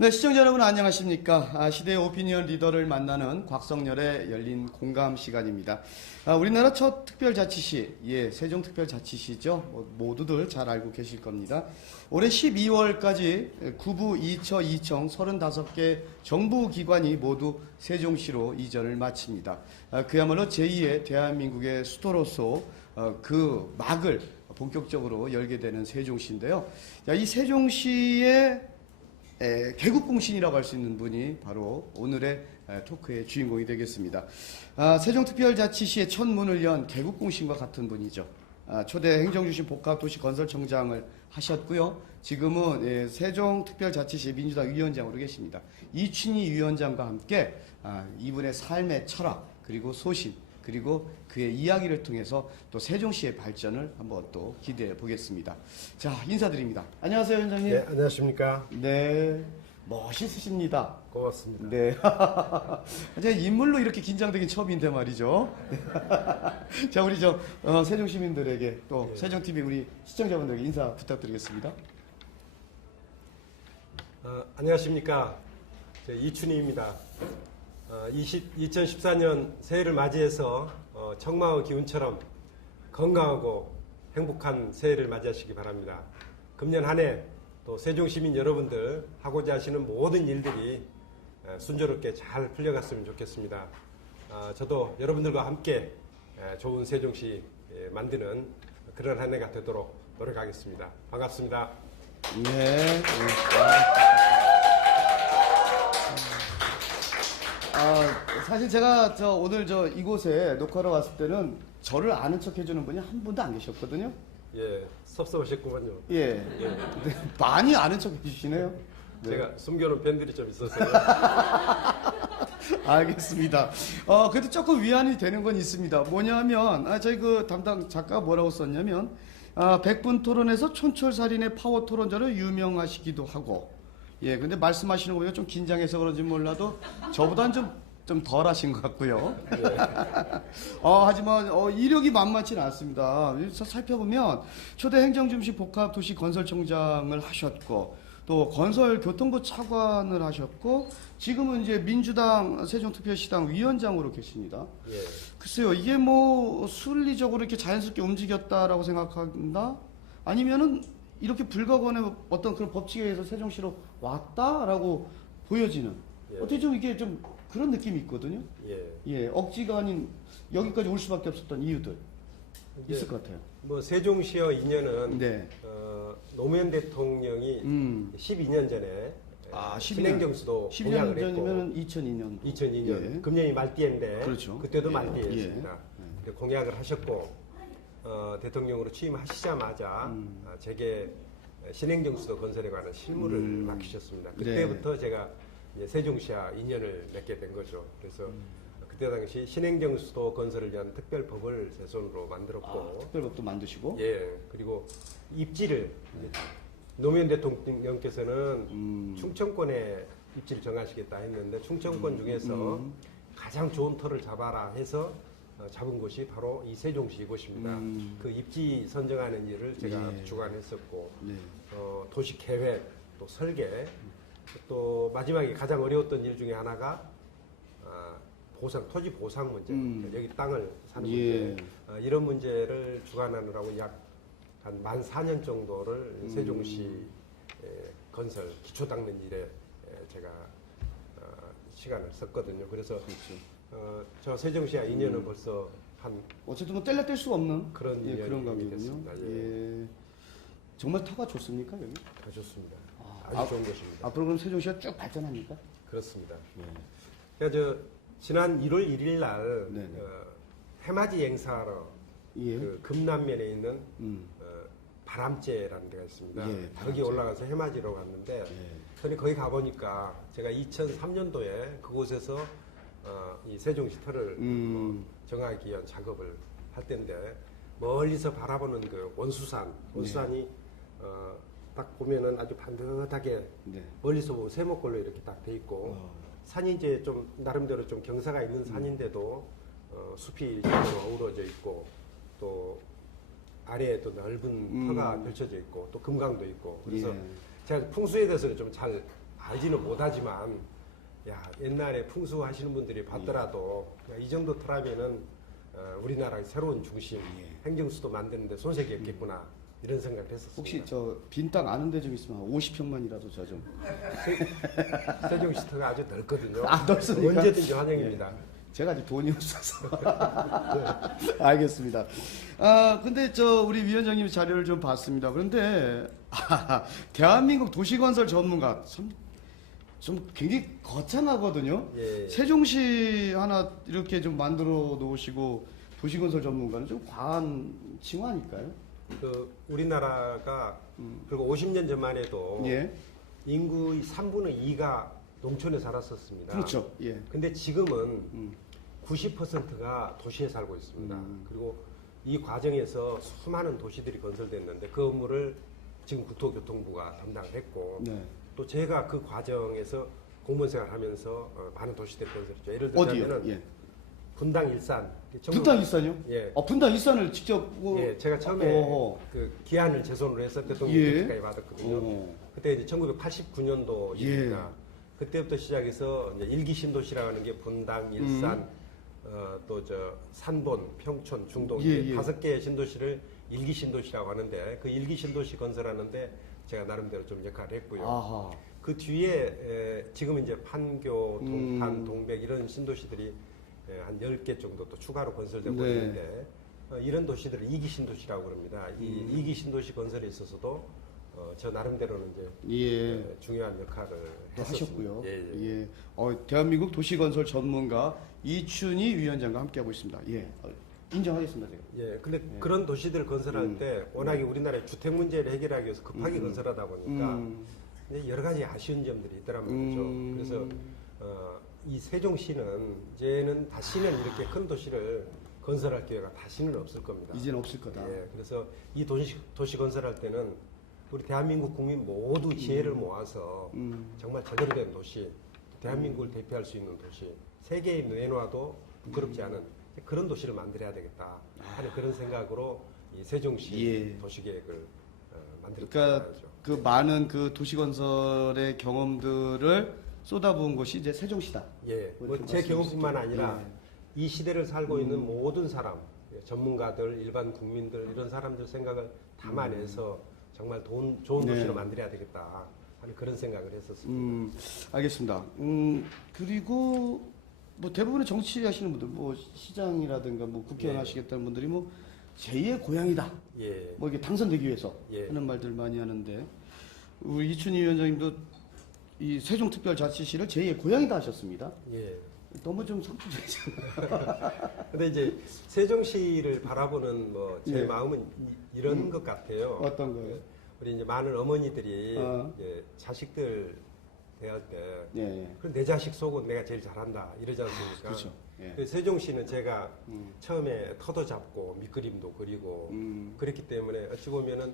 네, 시청자 여러분 안녕하십니까? 시대의 오피니언 리더를 만나는 곽성열의 열린 공감 시간입니다. 우리나라 첫 특별자치시, 세종특별자치시죠. 모두들 잘 알고 계실 겁니다. 올해 12월까지 구부 2처 2청 35개 정부기관이 모두 세종시로 이전을 마칩니다. 그야말로 제2의 대한민국의 수도로서 그 막을 본격적으로 열게 되는 세종시인데요. 이 세종시의 개국공신이라고 할 수 있는 분이 바로 오늘의 토크의 주인공이 되겠습니다. 세종특별자치시의 첫 문을 연 개국공신과 같은 분이죠. 초대 행정주심 복합도시건설청장을 하셨고요. 지금은 세종특별자치시 민주당 위원장으로 계십니다. 이춘희 위원장과 함께 이분의 삶의 철학 그리고 소신 그리고 그의 이야기를 통해서 또 세종시의 발전을 한번 또 기대해 보겠습니다. 자, 인사드립니다. 안녕하세요, 위원장님. 네, 안녕하십니까. 네, 멋있으십니다. 고맙습니다. 네. 제가 인물로 이렇게 긴장되긴 처음인데 말이죠. 자, 우리 세종 시민들에게 또 네. 세종TV 우리 시청자분들에게 인사 부탁드리겠습니다. 안녕하십니까. 이춘희입니다. 2014년 새해를 맞이해서 청마의 기운처럼 건강하고 행복한 새해를 맞이하시기 바랍니다. 금년 한 해 또 세종시민 여러분들 하고자 하시는 모든 일들이 순조롭게 잘 풀려갔으면 좋겠습니다. 저도 여러분들과 함께 좋은 세종시 만드는 그런 한 해가 되도록 노력하겠습니다. 반갑습니다. 네. 사실 제가 오늘 이곳에 녹화로 왔을 때는 저를 아는 척 해주는 분이 한 분도 안 계셨거든요. 예, 섭섭하셨구만요. 예. 근데 많이 아는 척 해주시네요. 네. 제가 숨겨놓은 팬들이 좀 있었어요. 알겠습니다. 그래도 조금 위안이 되는 건 있습니다. 뭐냐면, 저희 그 담당 작가가 뭐라고 썼냐면, 100분 토론에서 촌철살인의 파워 토론자로 유명하시기도 하고, 근데 말씀하시는 거 보니까 좀 긴장해서 그런지 몰라도 저보다는 좀 덜 하신 것 같고요. 네. 하지만 이력이 만만치는 않습니다. 살펴보면 초대 행정중심 복합도시건설청장을 하셨고 또 건설교통부 차관을 하셨고 지금은 이제 민주당 세종특별시당 위원장으로 계십니다. 예. 글쎄요, 이게 순리적으로 이렇게 자연스럽게 움직였다라고 생각한다? 아니면은 이렇게 불가관의 어떤 그런 법칙에 의해서 세종시로 왔다라고 보여지는 어떻게 좀 이게 좀 그런 느낌이 있거든요. 억지가 아닌 여기까지 올 수밖에 없었던 이유들 있을 것 같아요. 세종시와 인연은 네. 노무현 대통령이 12년 전에 12년. 신행정수도 12년 공약을 했고 전이면 2002년. 2002년 금년이 말띠인데 그렇죠. 그때도 말띠였습니다. 공약을 하셨고 대통령으로 취임하시자마자 제게 신행정수도 건설에 관한 실무를 맡기셨습니다. 그때부터 제가 이제 세종시와 인연을 맺게 된 거죠. 그래서 그때 당시 신행정수도 건설을 위한 특별법을 제 손으로 만들었고 특별법도 만드시고 그리고 입지를 노무현 대통령께서는 충청권에 입지를 정하시겠다 했는데 충청권 중에서 가장 좋은 터를 잡아라 해서 잡은 곳이 바로 이 세종시 이곳입니다. 그 입지 선정하는 일을 제가 주관했었고 도시 계획 또 설계 또 마지막에 가장 어려웠던 일 중에 하나가 토지 보상 문제, 여기 땅을 사는 문제, 이런 문제를 주관하느라고 약 한 만 4년 정도를 세종시 건설 기초 닦는 일에 제가 시간을 썼거든요. 그래서 저 세종시와 인연은 벌써 한 어쨌든 뗄래야 뗄 수가 없는 그런 그런 관계군요. 정말 터가 좋습니까 여기? 더 좋습니다. 아주 좋은 곳입니다. 앞으로 그럼 세종시가 쭉 발전합니까? 그렇습니다. 그러니까 지난 1월 1일 날 해맞이 행사로 그 금남면에 있는 바람제라는 데가 있습니다. 거기 올라가서 해맞이로 갔는데 저는 거기 가보니까 제가 2003년도에 그곳에서 이 세종시 터를 정하기 위한 작업을 할 때인데 멀리서 바라보는 그 원수산이 딱 보면은 아주 반듯하게 멀리서 보면 세목골로 이렇게 딱 돼 있고 산이 이제 좀 나름대로 좀 경사가 있는 산인데도 숲이 좀 어우러져 있고 또 아래에 또 넓은 터가 펼쳐져 있고 또 금강도 있고 그래서 제가 풍수에 대해서는 좀 잘 알지는 못하지만 야 옛날에 풍수하시는 분들이 봤더라도 야, 이 정도 터라면은 우리나라의 새로운 중심 행정수도 만드는데 손색이 없겠구나 이런 생각을 했었습니다. 혹시 저 빈 땅 아는 데 좀 있으면 50평만이라도 저 좀. 세종시터가 아주 넓거든요. 아, 넓습니까? 언제든지 환영입니다. 제가 아직 돈이 없어서. 알겠습니다. 아, 근데 저 우리 위원장님 자료를 좀 봤습니다. 그런데 대한민국 도시건설 전문가 좀 굉장히 거창하거든요. 예. 세종시 하나 이렇게 좀 만들어 놓으시고 도시건설 전문가는 좀 과한 칭호 아닐까요? 그 우리나라가 그리고 50년 전만 해도 예. 인구의 3분의 2가 농촌에 살았었습니다. 그렇죠. 예. 근데 지금은 90%가 도시에 살고 있습니다. 그리고 이 과정에서 수많은 도시들이 건설됐는데 그 업무를 지금 국토교통부가 담당했고 네. 또 제가 그 과정에서 공무원 생활하면서 많은 도시들이 건설했죠. 예를 어디요? 들자면 예. 분당 일산. 분당 일산이요? 예. 분당 일산을 직접 예, 제가 처음에 그 기한을 제손으로 해서 대통령까지 받았거든요. 그때 이제 1989년도 일입니다. 그때부터 시작해서 이제 일기 신도시라고 하는 게 분당, 일산, 또 저 산본, 평촌, 중동 예. 5개의 신도시를 일기 신도시라고 하는데 그 일기 신도시 건설하는데 제가 나름대로 좀 역할을 했고요. 아하. 그 뒤에 지금 이제 판교, 동탄, 동백 이런 신도시들이 한 10개 정도 또 추가로 건설되고 네. 있는데 이런 도시들을 2기 신도시라고 그럽니다. 이 2기 신도시 건설에 있어서도 저 나름대로는 이제 중요한 역할을 하셨고요. 예. 대한민국 도시건설 전문가 이춘희 위원장과 함께하고 있습니다. 인정하겠습니다, 제가. 근데 그런 도시들 건설할 때 워낙에 우리나라의 주택 문제를 해결하기 위해서 급하게 건설하다 보니까 이제 여러 가지 아쉬운 점들이 있더란 말이죠. 그래서 이 세종시는 이제는 다시는 이렇게 큰 도시를 건설할 기회가 다시는 없을 겁니다. 이제는 없을 거다. 그래서 이 도시 건설할 때는 우리 대한민국 국민 모두 지혜를 모아서 정말 제대로 된 도시, 대한민국을 대표할 수 있는 도시, 세계에 내놔도 부끄럽지 않은 그런 도시를 만들어야 되겠다 하는 그런 생각으로 이 세종시 도시계획을 만들었다고 그러니까 말이죠. 그 많은 그 도시건설의 경험들을 쏟아부은 곳이 이제 세종시다. 제 경험뿐만 아니라 이 시대를 살고 있는 모든 사람, 전문가들, 일반 국민들 이런 사람들 생각을 담아내서 정말 좋은 도시로 만들어야 되겠다 하는 그런 생각을 했었습니다. 알겠습니다. 그리고 뭐 대부분의 정치하시는 분들, 뭐 시장이라든가 뭐 국회의원 하시겠다는 분들이 뭐 제2의 고향이다. 뭐 이게 당선되기 위해서 하는 말들 많이 하는데 우리 이춘희 위원장님도 이 세종특별자치시를 제2의 고향이다 하셨습니다. 너무 좀 성취되잖아요. 근데 이제 세종시를 바라보는 뭐 제 마음은 이런 것 같아요. 어떤 거요? 우리 이제 많은 어머니들이 이제 자식들 대할 때 그럼 내 자식 속은 내가 제일 잘한다 이러지 않습니까? 그렇죠. 그 세종시는 제가 처음에 터도 잡고 밑그림도 그리고 그랬기 때문에 어찌 보면은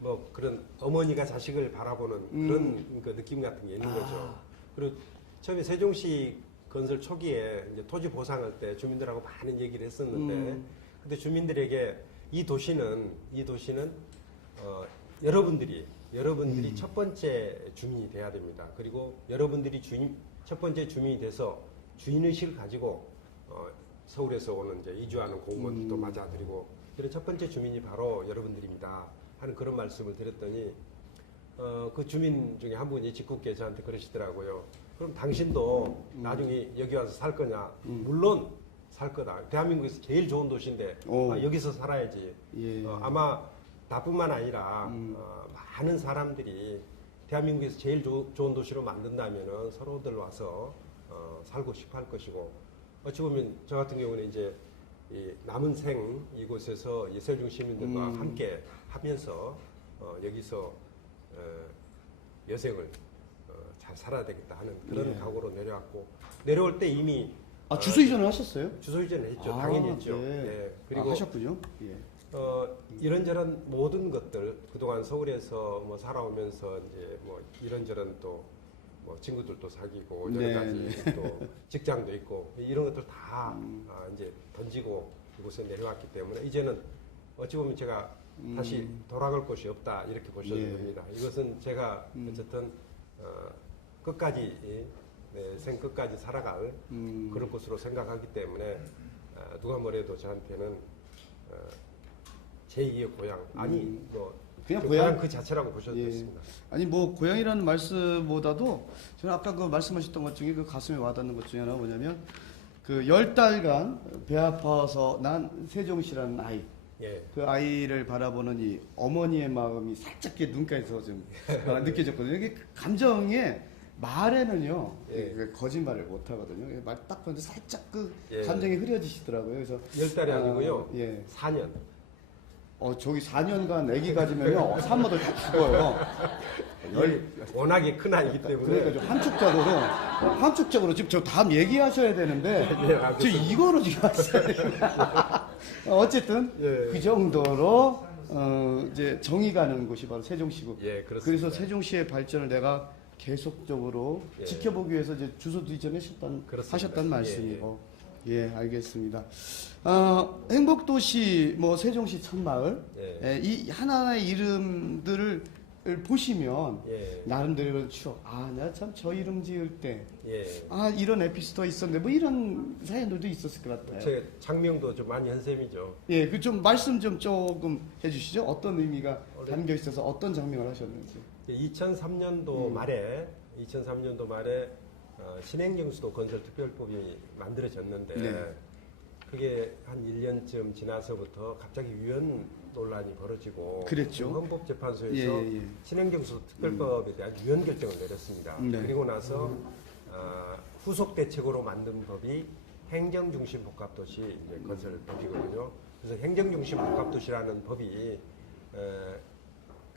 뭐 그런 어머니가 자식을 바라보는 그런 그 느낌 같은 게 있는 거죠. 그리고 처음에 세종시 건설 초기에 이제 토지 보상할 때 주민들하고 많은 얘기를 했었는데 근데 주민들에게 이 도시는 여러분들이 첫 번째 주민이 돼야 됩니다. 그리고 여러분들이 첫 번째 주민이 돼서 주인의식을 가지고 서울에서 오는 이제 이주하는 공무원들도 맞아들이고 그런 첫 번째 주민이 바로 여러분들입니다 하는 그런 말씀을 드렸더니 그 주민 중에 한 분이 직국계 저한테 그러시더라고요. 그럼 당신도 나중에 여기 와서 살 거냐? 물론 살 거다. 대한민국에서 제일 좋은 도시인데 여기서 살아야지. 아마 나뿐만 아니라 많은 사람들이 대한민국에서 제일 좋은 도시로 만든다면은 서로들 와서 살고 싶어 할 것이고 어찌 보면 저 같은 경우는 이제 이 남은 생 이곳에서 이 세종 시민들과 함께 하면서 여기서 여생을 잘 살아야 되겠다 하는 그런 각오로 내려왔고 내려올 때 이미 주소 이전을 하셨어요? 주소 이전을 했죠. 당연히 했죠. 그리고 하셨군요. 이런저런 모든 것들 그동안 서울에서 뭐 살아오면서 이제 뭐 이런저런 또 뭐 친구들도 사귀고 여러 가지 또 직장도 있고 이런 것들 다 이제 던지고 이곳에 내려왔기 때문에 이제는 어찌 보면 제가 다시 돌아갈 곳이 없다 이렇게 보셔도 됩니다. 이것은 제가 어쨌든 끝까지 생 끝까지 살아갈 그럴 것으로 생각하기 때문에 누가 뭐래도 저한테는 제2의 고향 아니 뭐 그냥 그 고향? 그 자체라고 보셔도 예. 됐습니다. 아니 뭐 고향이라는 말씀보다도 저는 아까 그 말씀하셨던 것 중에 그 가슴에 와닿는 것 중에 하나가 뭐냐면 그 10달간 배 아파서 난 세종시라는 아이 예. 그 아이를 바라보는 이 어머니의 마음이 살짝 이렇게 눈가에서 좀 느껴졌거든요. 이게 감정에 말에는요 예. 그 거짓말을 못 하거든요. 말 딱 보는데 살짝 그 예. 감정이 흐려지시더라고요. 그래서 10달이 아니고요. 예. 4년. 저기 4년간 아기 가지면요 산모들 다 죽어요. 워낙에 큰 아이기 때문에 그러니까 좀 함축적으로 지금 저 다음 얘기하셔야 되는데 예, 지금 이거로 지금 하셔야 어쨌든 예. 그 정도로 이제 정이 가는 곳이 바로 세종시고 예, 그렇습니다. 그래서 세종시의 발전을 내가 계속적으로 예. 지켜보기 위해서 이제 주소도 그렇습니다. 하셨단 말씀이고 예, 알겠습니다. 행복도시 뭐 세종시 천마을 예. 이 하나하나의 이름들을 보시면 예. 나름대로 추억. 내가 참 저 이름 지을 때, 예. 이런 에피소드가 있었는데, 뭐 이런 사연들도 있었을 것 같아요. 제 장명도 좀 많이 한 셈이죠. 예, 그 좀 말씀 좀 조금 해주시죠. 어떤 의미가 담겨 있어서 어떤 장명을 하셨는지. 2003년도 말에 신행경수도 건설특별법이 만들어졌는데 네. 그게 한 1년쯤 지나서부터 갑자기 위헌 논란이 벌어지고 그랬죠. 헌법재판소에서 예. 신행경수 특별법에 대한 위헌 결정을 내렸습니다. 네. 그리고 나서 후속 대책으로 만든 법이 행정중심 복합도시 이제 건설법이거든요. 그래서 행정중심 복합도시라는 법이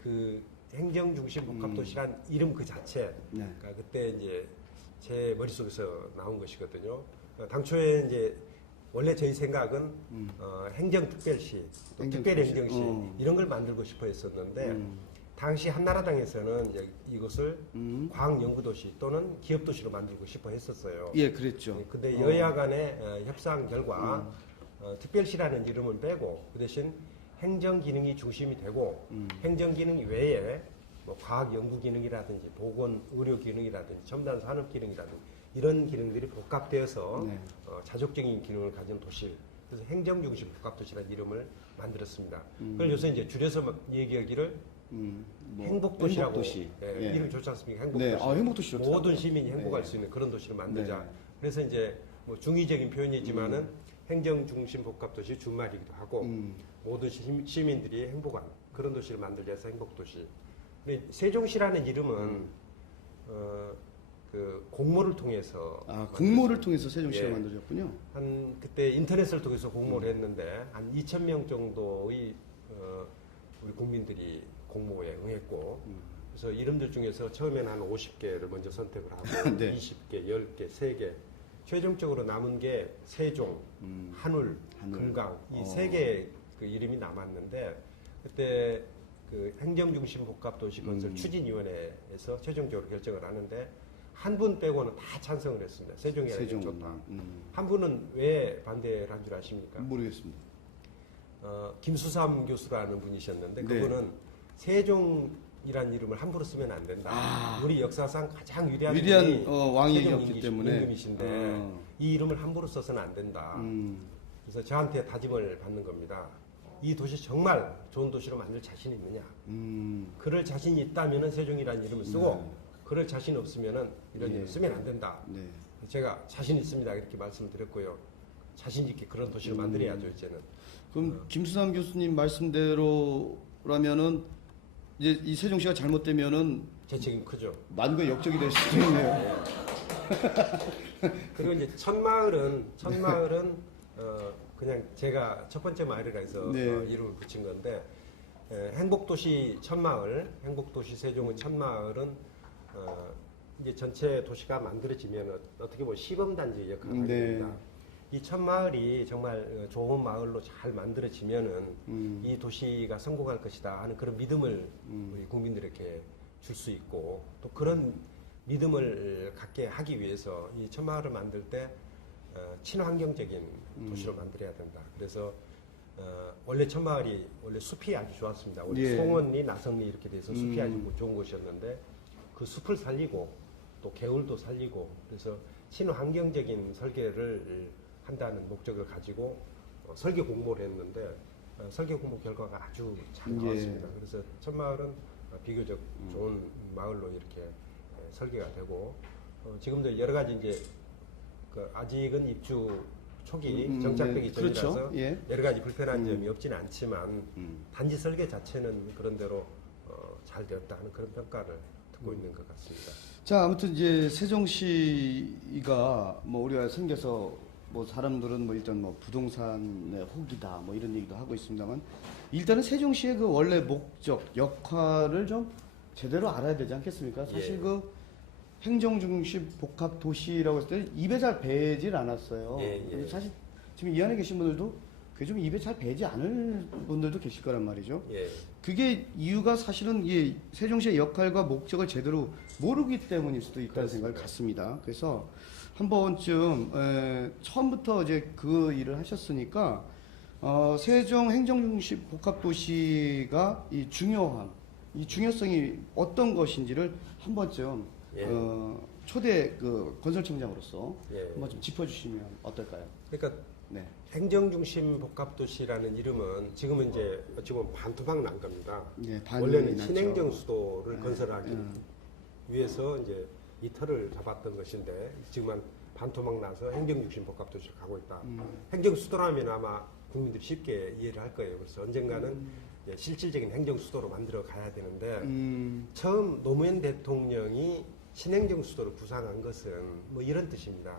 그 행정중심 복합도시란 이름 그 자체, 네. 그러니까 그때 이제 제 머릿속에서 나온 것이거든요. 당초에 이제 원래 저희 생각은 행정특별시, 또 행정특별시. 특별행정시 이런 걸 만들고 싶어 했었는데 당시 한나라당에서는 이것을 과학연구도시 또는 기업도시로 만들고 싶어 했었어요. 예, 그랬죠. 근데 여야 간의 협상 결과 특별시라는 이름을 빼고 그 대신 행정기능이 중심이 되고 행정기능 외에 뭐 과학연구기능이라든지 보건 의료기능이라든지 첨단산업기능이라든지 이런 기능들이 복합되어서 네. 자족적인 기능을 가진 도시, 그래서 행정중심 복합도시라는 이름을 만들었습니다. 그걸 요새 이제 줄여서 얘기하기를 행복도시라고 행복도시. 예. 이름이 좋지 않습니까? 행복도시. 네, 행복도시 좋죠. 모든 시민이 행복할 네. 수 있는 그런 도시를 만들자. 네. 그래서 이제 뭐 중의적인 표현이지만은 행정중심 복합도시 준말이기도 하고 모든 시민들이 행복한 그런 도시를 만들자 해서 행복도시. 근데 세종시라는 이름은 그 공모를 통해서 공모를 통해서 세종시가 예. 만들어졌군요. 한 그때 인터넷을 통해서 공모를 했는데 한 2,000명 정도의 우리 국민들이 공모에 응했고 그래서 이름들 중에서 처음에는 한 50개를 먼저 선택을 하고 네. 20개, 10개, 3개 최종적으로 남은 게 세종, 한울, 금강 이 세 개 그 이름이 남았는데 그때 그 행정중심 복합도시 건설 추진위원회에서 최종적으로 결정을 하는데 한 분 빼고는 다 찬성을 했습니다. 세종이 아니면 좋다. 한 분은 왜 반대를 한 줄 아십니까? 모르겠습니다. 김수삼 교수라는 분이셨는데 네. 그분은 세종이라는 이름을 함부로 쓰면 안 된다. 우리 역사상 가장 위대한 분이 왕이었기 때문에 임금이신데 이 이름을 함부로 써서는 안 된다. 그래서 저한테 다짐을 받는 겁니다. 이 도시 정말 좋은 도시로 만들 자신 있느냐? 그럴 자신이 있다면은 세종이라는 이름을 쓰고 그럴 자신 없으면은 이런 이름 쓰면 안 된다. 네. 제가 자신 있습니다 이렇게 말씀드렸고요. 자신 있게 그런 도시를 만들어야죠 이제는. 그럼 김수삼 교수님 말씀대로라면은 이제 이 세종시가 잘못되면은 제 책임 크죠. 만국의 역적이 될 수도 있네요. 그리고 이제 천마을은 그냥 제가 첫 번째 마을이라 해서 네. 이름을 붙인 건데 행복도시 천마을, 행복도시 세종의 천마을은 이제 전체 도시가 만들어지면 어떻게 보면 시범단지 역할을 하게 네. 됩니다. 이 천마을이 정말 좋은 마을로 잘 만들어지면은 이 도시가 성공할 것이다 하는 그런 믿음을 우리 국민들에게 줄 수 있고 또 그런 믿음을 갖게 하기 위해서 이 천마을을 만들 때 친환경적인 도시로 만들어야 된다. 그래서 원래 천마을이 원래 숲이 아주 좋았습니다. 원래 예. 송원리, 나성리 이렇게 돼서 숲이 아주 좋은 곳이었는데 그 숲을 살리고 또 개울도 살리고 그래서 친환경적인 설계를 한다는 목적을 가지고 설계 공모를 했는데 설계 공모 결과가 아주 잘 나왔습니다. 그래서 첫마을은 비교적 좋은 마을로 이렇게 설계가 되고 지금도 여러 가지 이제 그 아직은 입주 초기 정착되기 전이라서 그렇죠. 예. 여러 가지 불편한 점이 없지는 않지만 단지 설계 자체는 그런 대로 잘 되었다 하는 그런 평가를 듣고 있는 것 같습니다. 자, 아무튼 이제 세종시가 뭐 우리가 생겨서 뭐 사람들은 뭐 일단 뭐 부동산의 호기다 뭐 이런 얘기도 하고 있습니다만 일단은 세종시의 그 원래 목적, 역할을 좀 제대로 알아야 되지 않겠습니까? 사실 예. 그 행정중심 복합도시라고 했을 때 입에 잘 배질 않았어요. 예. 사실 지금 이 안에 계신 분들도 그게 좀 입에 잘 배지 않을 분들도 계실 거란 말이죠. 예. 그게 이유가 사실은 이 세종시의 역할과 목적을 제대로 모르기 때문일 수도 있다는 생각을 갖습니다. 그래서 한 번쯤 처음부터 이제 그 일을 하셨으니까 세종 행정중심 복합도시가 이 중요함, 이 중요성이 어떤 것인지를 한 번쯤 예. 초대 그 건설청장으로서 예. 한번 좀 짚어주시면 어떨까요? 그러니까 네. 행정중심 복합도시라는 이름은 지금은 이제 어찌 보면 반토막 난 겁니다. 예, 반이 원래는 났죠. 신행정 수도를 네. 건설하기 위해서 이제 이 틀을 잡았던 것인데 지금은 반토막 나서 행정중심 복합도시로 가고 있다. 행정 수도라면 아마 국민들이 쉽게 이해를 할 거예요. 그래서 언젠가는 이제 실질적인 행정 수도로 만들어 가야 되는데 처음 노무현 대통령이 신행정 수도를 구상한 것은 뭐 이런 뜻입니다.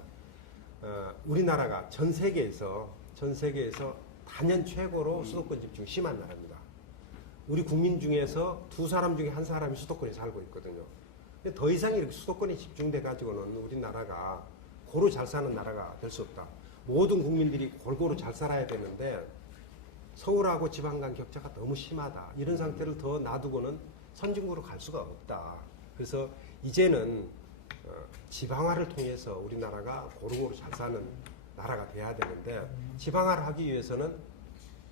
우리나라가 전 세계에서 단연 최고로 수도권 집중 심한 나라입니다. 우리 국민 중에서 두 사람 중에 한 사람이 수도권에 살고 있거든요. 근데 더 이상 이렇게 수도권에 집중돼 가지고는 우리나라가 고루 잘 사는 나라가 될 수 없다. 모든 국민들이 골고루 잘 살아야 되는데 서울하고 지방 간 격차가 너무 심하다. 이런 상태를 더 놔두고는 선진국으로 갈 수가 없다. 그래서 이제는 지방화를 통해서 우리나라가 고루고루 잘 사는 나라가 돼야 되는데 지방화를 하기 위해서는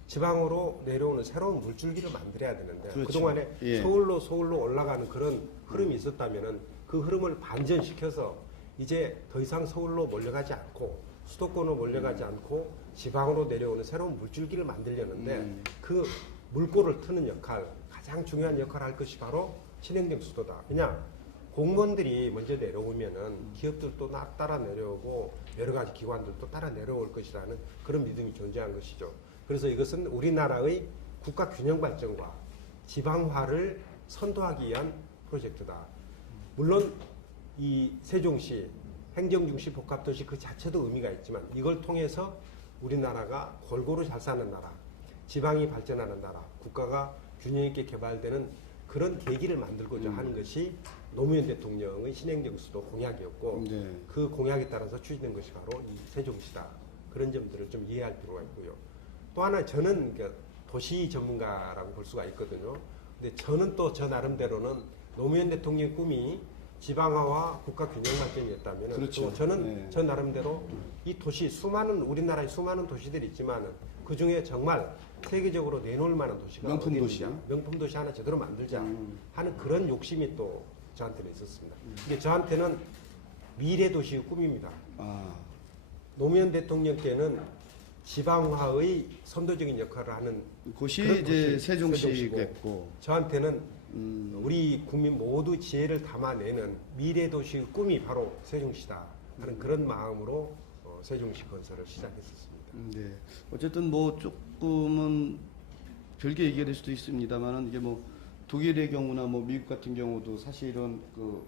지방으로 내려오는 새로운 물줄기를 만들어야 되는데 그렇죠. 그동안에 예. 서울로 올라가는 그런 흐름이 있었다면은 그 흐름을 반전시켜서 이제 더 이상 서울로 몰려가지 않고 수도권으로 몰려가지 않고 지방으로 내려오는 새로운 물줄기를 만들려는데 그 물꼬를 트는 역할, 가장 중요한 역할을 할 것이 바로 신행정 수도다. 그냥 공무원들이 먼저 내려오면은 기업들도 따라 내려오고 여러 가지 기관들도 따라 내려올 것이라는 그런 믿음이 존재한 것이죠. 그래서 이것은 우리나라의 국가 균형 발전과 지방화를 선도하기 위한 프로젝트다. 물론 이 세종시 행정중심 복합도시 그 자체도 의미가 있지만 이걸 통해서 우리나라가 골고루 잘 사는 나라, 지방이 발전하는 나라, 국가가 균형 있게 개발되는 그런 계기를 만들고자 하는 것이 노무현 대통령의 신행정 수도 공약이었고 네. 그 공약에 따라서 추진된 것이 바로 이 세종시다. 그런 점들을 좀 이해할 필요가 있고요. 또 하나 저는 도시 전문가라고 볼 수가 있거든요. 근데 저는 또 저 나름대로는 노무현 대통령의 꿈이 지방화와 국가 균형 발전이었다면 그렇죠. 또 저는 네. 저 나름대로 이 도시 우리나라의 수많은 도시들이 있지만 그 중에 정말 세계적으로 내놓을 만한 도시가 명품 어디 도시. 있느냐, 명품 도시 하나 제대로 만들자 하는 그런 욕심이 또 저한테는 있었습니다. 이게 저한테는 미래 도시의 꿈입니다. 아, 노무현 대통령께는 지방화의 선도적인 역할을 하는 곳이 그런 이제 도시, 세종시겠고. 저한테는 우리 국민 모두 지혜를 담아내는 미래 도시의 꿈이 바로 세종시다 하는 그런 마음으로 세종시 건설을 시작했었습니다. 네. 어쨌든 뭐 조금은 별개 얘기가 될 수도 있습니다만은 이게 뭐 독일의 경우나 뭐 미국 같은 경우도 사실은 그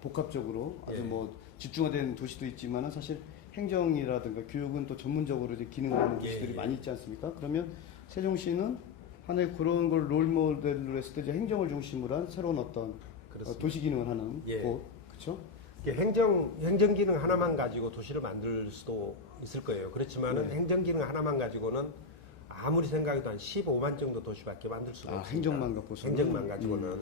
복합적으로 아주 예. 뭐 집중화된 도시도 있지만은 사실 행정이라든가 교육은 또 전문적으로 이제 기능을 하는 도시들이 예. 많이 있지 않습니까? 그러면 세종시는 하나의 그런 걸 롤 모델로 했을 때 이제 행정을 중심으로 한 새로운 어떤 그렇습니다. 도시 기능을 하는 예. 곳, 그렇죠? 이게 행정 기능 하나만 가지고 도시를 만들 수도 있을 거예요. 그렇지만은 네. 행정 기능 하나만 가지고는 아무리 생각해도 한 15만 정도 도시밖에 만들 수가 없습니다. 행정만 갖고서는? 행정만 가지고는.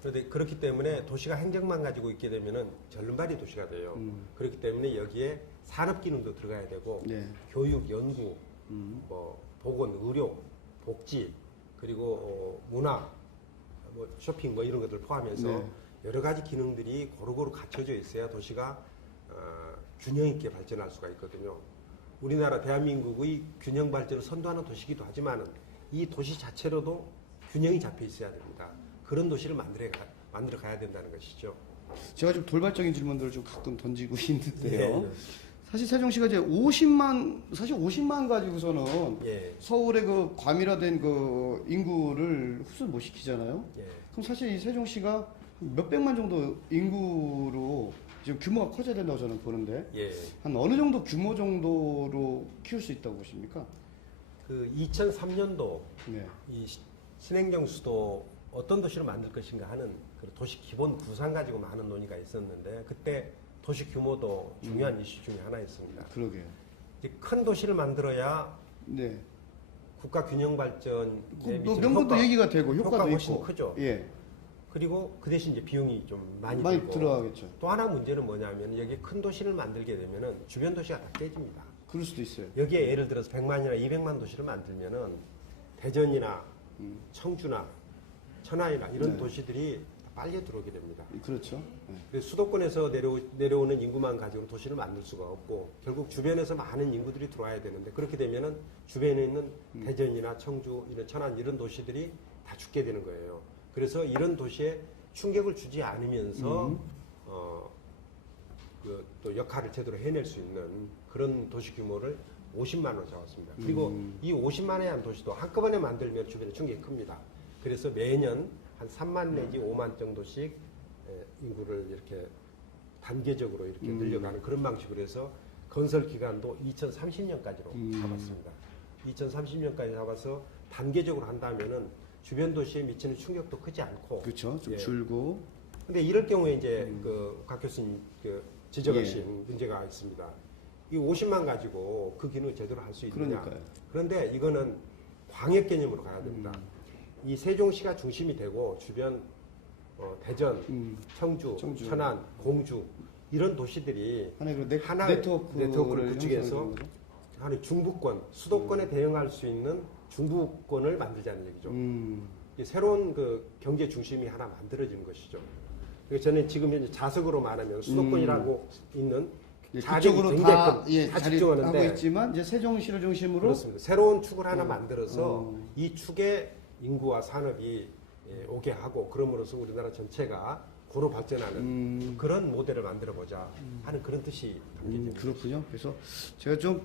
그런데 그렇기 때문에 도시가 행정만 가지고 있게 되면은 절름발이 도시가 돼요. 그렇기 때문에 여기에 산업 기능도 들어가야 되고 네. 교육, 연구, 뭐 보건, 의료, 복지 그리고 문화, 뭐 쇼핑 뭐 이런 것들 포함해서 네. 여러 가지 기능들이 고루고루 갖춰져 있어야 도시가 균형 있게 발전할 수가 있거든요. 우리나라 대한민국의 균형 발전을 선도하는 도시이기도 하지만 이 도시 자체로도 균형이 잡혀 있어야 됩니다. 그런 도시를 만들어 가야 된다는 것이죠. 제가 좀 돌발적인 질문들을 좀 가끔 던지고 있는데요. 예. 사실 세종시가 이제 50만 가지고서는 예. 서울의 그 과밀화된 그 인구를 흡수 못 시키잖아요. 예. 그럼 사실 이 세종시가 몇백만 정도 인구로 지금 규모가 커져야 된다고 저는 보는데 예. 한 어느 정도 규모 정도로 키울 수 있다고 보십니까? 그 2003년도 네. 이 신행정 수도 어떤 도시를 만들 것인가 하는 그 도시 기본 구상 가지고 많은 논의가 있었는데 그때 도시 규모도 중요한 이슈 중에 하나였습니다. 그러게요. 이제 큰 도시를 만들어야 네. 국가 균형 발전에 또 명분도 얘기가 되고 효과가 효과도 훨씬 있고. 크죠. 예. 그리고 그 대신 이제 비용이 좀 많이 들고 들어가겠죠. 또 하나 문제는 뭐냐면 여기 큰 도시를 만들게 되면은 주변 도시가 다 깨집니다. 그럴 수도 있어요. 여기에 예를 들어서 100만이나 200만 도시를 만들면은 대전이나 청주나 천안이나 이런 네. 도시들이 다 빨려 들어오게 됩니다. 그렇죠. 네. 그래서 수도권에서 내려오는 인구만 가지고 도시를 만들 수가 없고 결국 주변에서 많은 인구들이 들어와야 되는데 그렇게 되면은 주변에 있는 대전이나 청주, 이런 천안 이런 도시들이 다 죽게 되는 거예요. 그래서 이런 도시에 충격을 주지 않으면서 또 역할을 제대로 해낼 수 있는 그런 도시 규모를 50만으로 잡았습니다. 그리고 이 50만에 한 도시도 한꺼번에 만들면 주변에 충격이 큽니다. 그래서 매년 한 3만 내지 5만 정도씩 인구를 이렇게 단계적으로 이렇게 늘려가는 그런 방식으로 해서 건설 기간도 2030년까지로 잡았습니다. 2030년까지 잡아서 단계적으로 한다면은 주변 도시에 미치는 충격도 크지 않고 그렇죠. 좀 예. 줄고. 근데 이럴 경우에 이제 각 교수님 지적하신 예. 문제가 있습니다. 이 50만 가지고 그 기능을 제대로 할 수 있느냐. 그러니까요. 그런데 이거는 광역 개념으로 가야 됩니다. 이 세종시가 중심이 되고 주변 대전, 청주, 천안, 공주 이런 도시들이 하나의 그 하나의 네트워크를 네트워크를 구축해서 형성하는 거죠? 하나의 중부권, 수도권에 대응할 수 있는 중부권을 만들자는 얘기죠. 이게 새로운 그 경제 중심이 하나 만들어지는 것이죠. 그래서 저는 지금 현재 자석으로 말하면 수도권이라고 있는 예, 자리가 그쪽으로 굉장히 다, 큰, 예, 다 자리하고 집중하는데 있지만 이제 세종시를 중심으로 그렇습니다. 새로운 축을 하나 만들어서 이 축에 인구와 산업이 오게 하고 그럼으로써 우리나라 전체가 고루 발전하는 그런 모델을 만들어 보자 하는 그런 뜻이 담겨집니다. 그렇군요. 그래서 제가 좀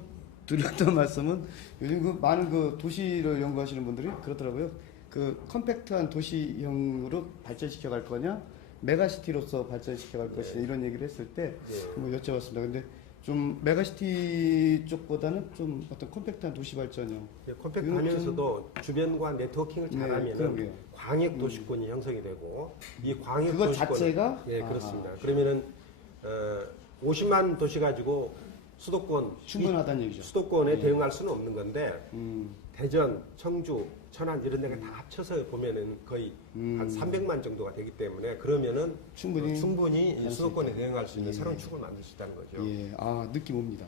드렸던 말씀은 요즘 그 많은 그 도시를 연구하시는 분들이 그렇더라고요. 그 컴팩트한 도시형으로 발전시켜 갈 거냐, 메가시티로서 발전시켜 갈 것이냐 이런 얘기를 했을 때 뭐 여쭤봤습니다. 근데 좀 메가시티 쪽보다는 좀 어떤 컴팩트한 도시 발전형. 컴팩트하면서도 주변과 네트워킹을 네, 잘하면은 그러게요. 광역 도시권이 형성이 되고 이 광역 그거 도시권 자체가? 예 아하. 그렇습니다. 그러면은 50만 도시 가지고 수도권 충분하다는 얘기죠. 수도권에 대응할 수는 없는 건데 음. 대전, 청주, 천안 이런 데가 다 합쳐서 보면은 거의 한 300만 정도가 되기 때문에 그러면은 충분히 이 수도권에 대응할 수 있는 새로운 축을 만들 수 있다는 거죠. 예, 아 느낌 옵니다.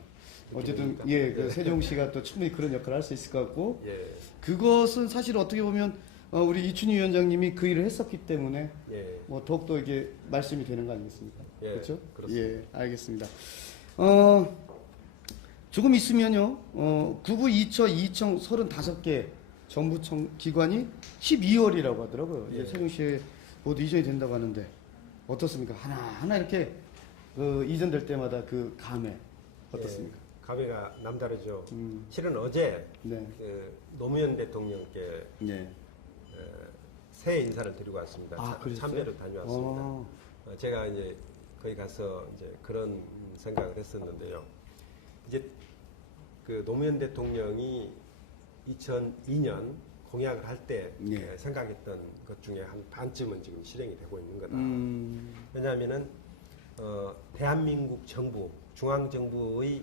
어쨌든 옵니다. 예, 그 세종시가 또 충분히 그런 역할을 할 수 있을 것 같고 예, 그것은 사실 어떻게 보면 우리 이춘희 위원장님이 그 일을 했었기 때문에 예, 뭐 더욱더 이게 말씀이 되는 거 아니겠습니까? 예, 그렇죠? 그렇습니다. 예, 알겠습니다. 조금 있으면요, 구부 2청 35개 정부 기관이 12월이라고 하더라고요. 이제 예. 세종시에 모두 이전이 된다고 하는데 어떻습니까? 하나 이렇게 이전될 때마다 그 감회 어떻습니까? 감회가 남다르죠. 실은 어제 네, 노무현 대통령께 네. 새해 인사를 드리고 왔습니다. 그랬어요? 참배를 다녀왔습니다. 제가 이제 거기 가서 이제 그런 생각을 했었는데요. 이제 그 노무현 대통령이 2002년 공약을 할 때 예. 생각했던 것 중에 한 반쯤은 지금 실행이 되고 있는 거다. 왜냐하면은 대한민국 정부, 중앙 정부의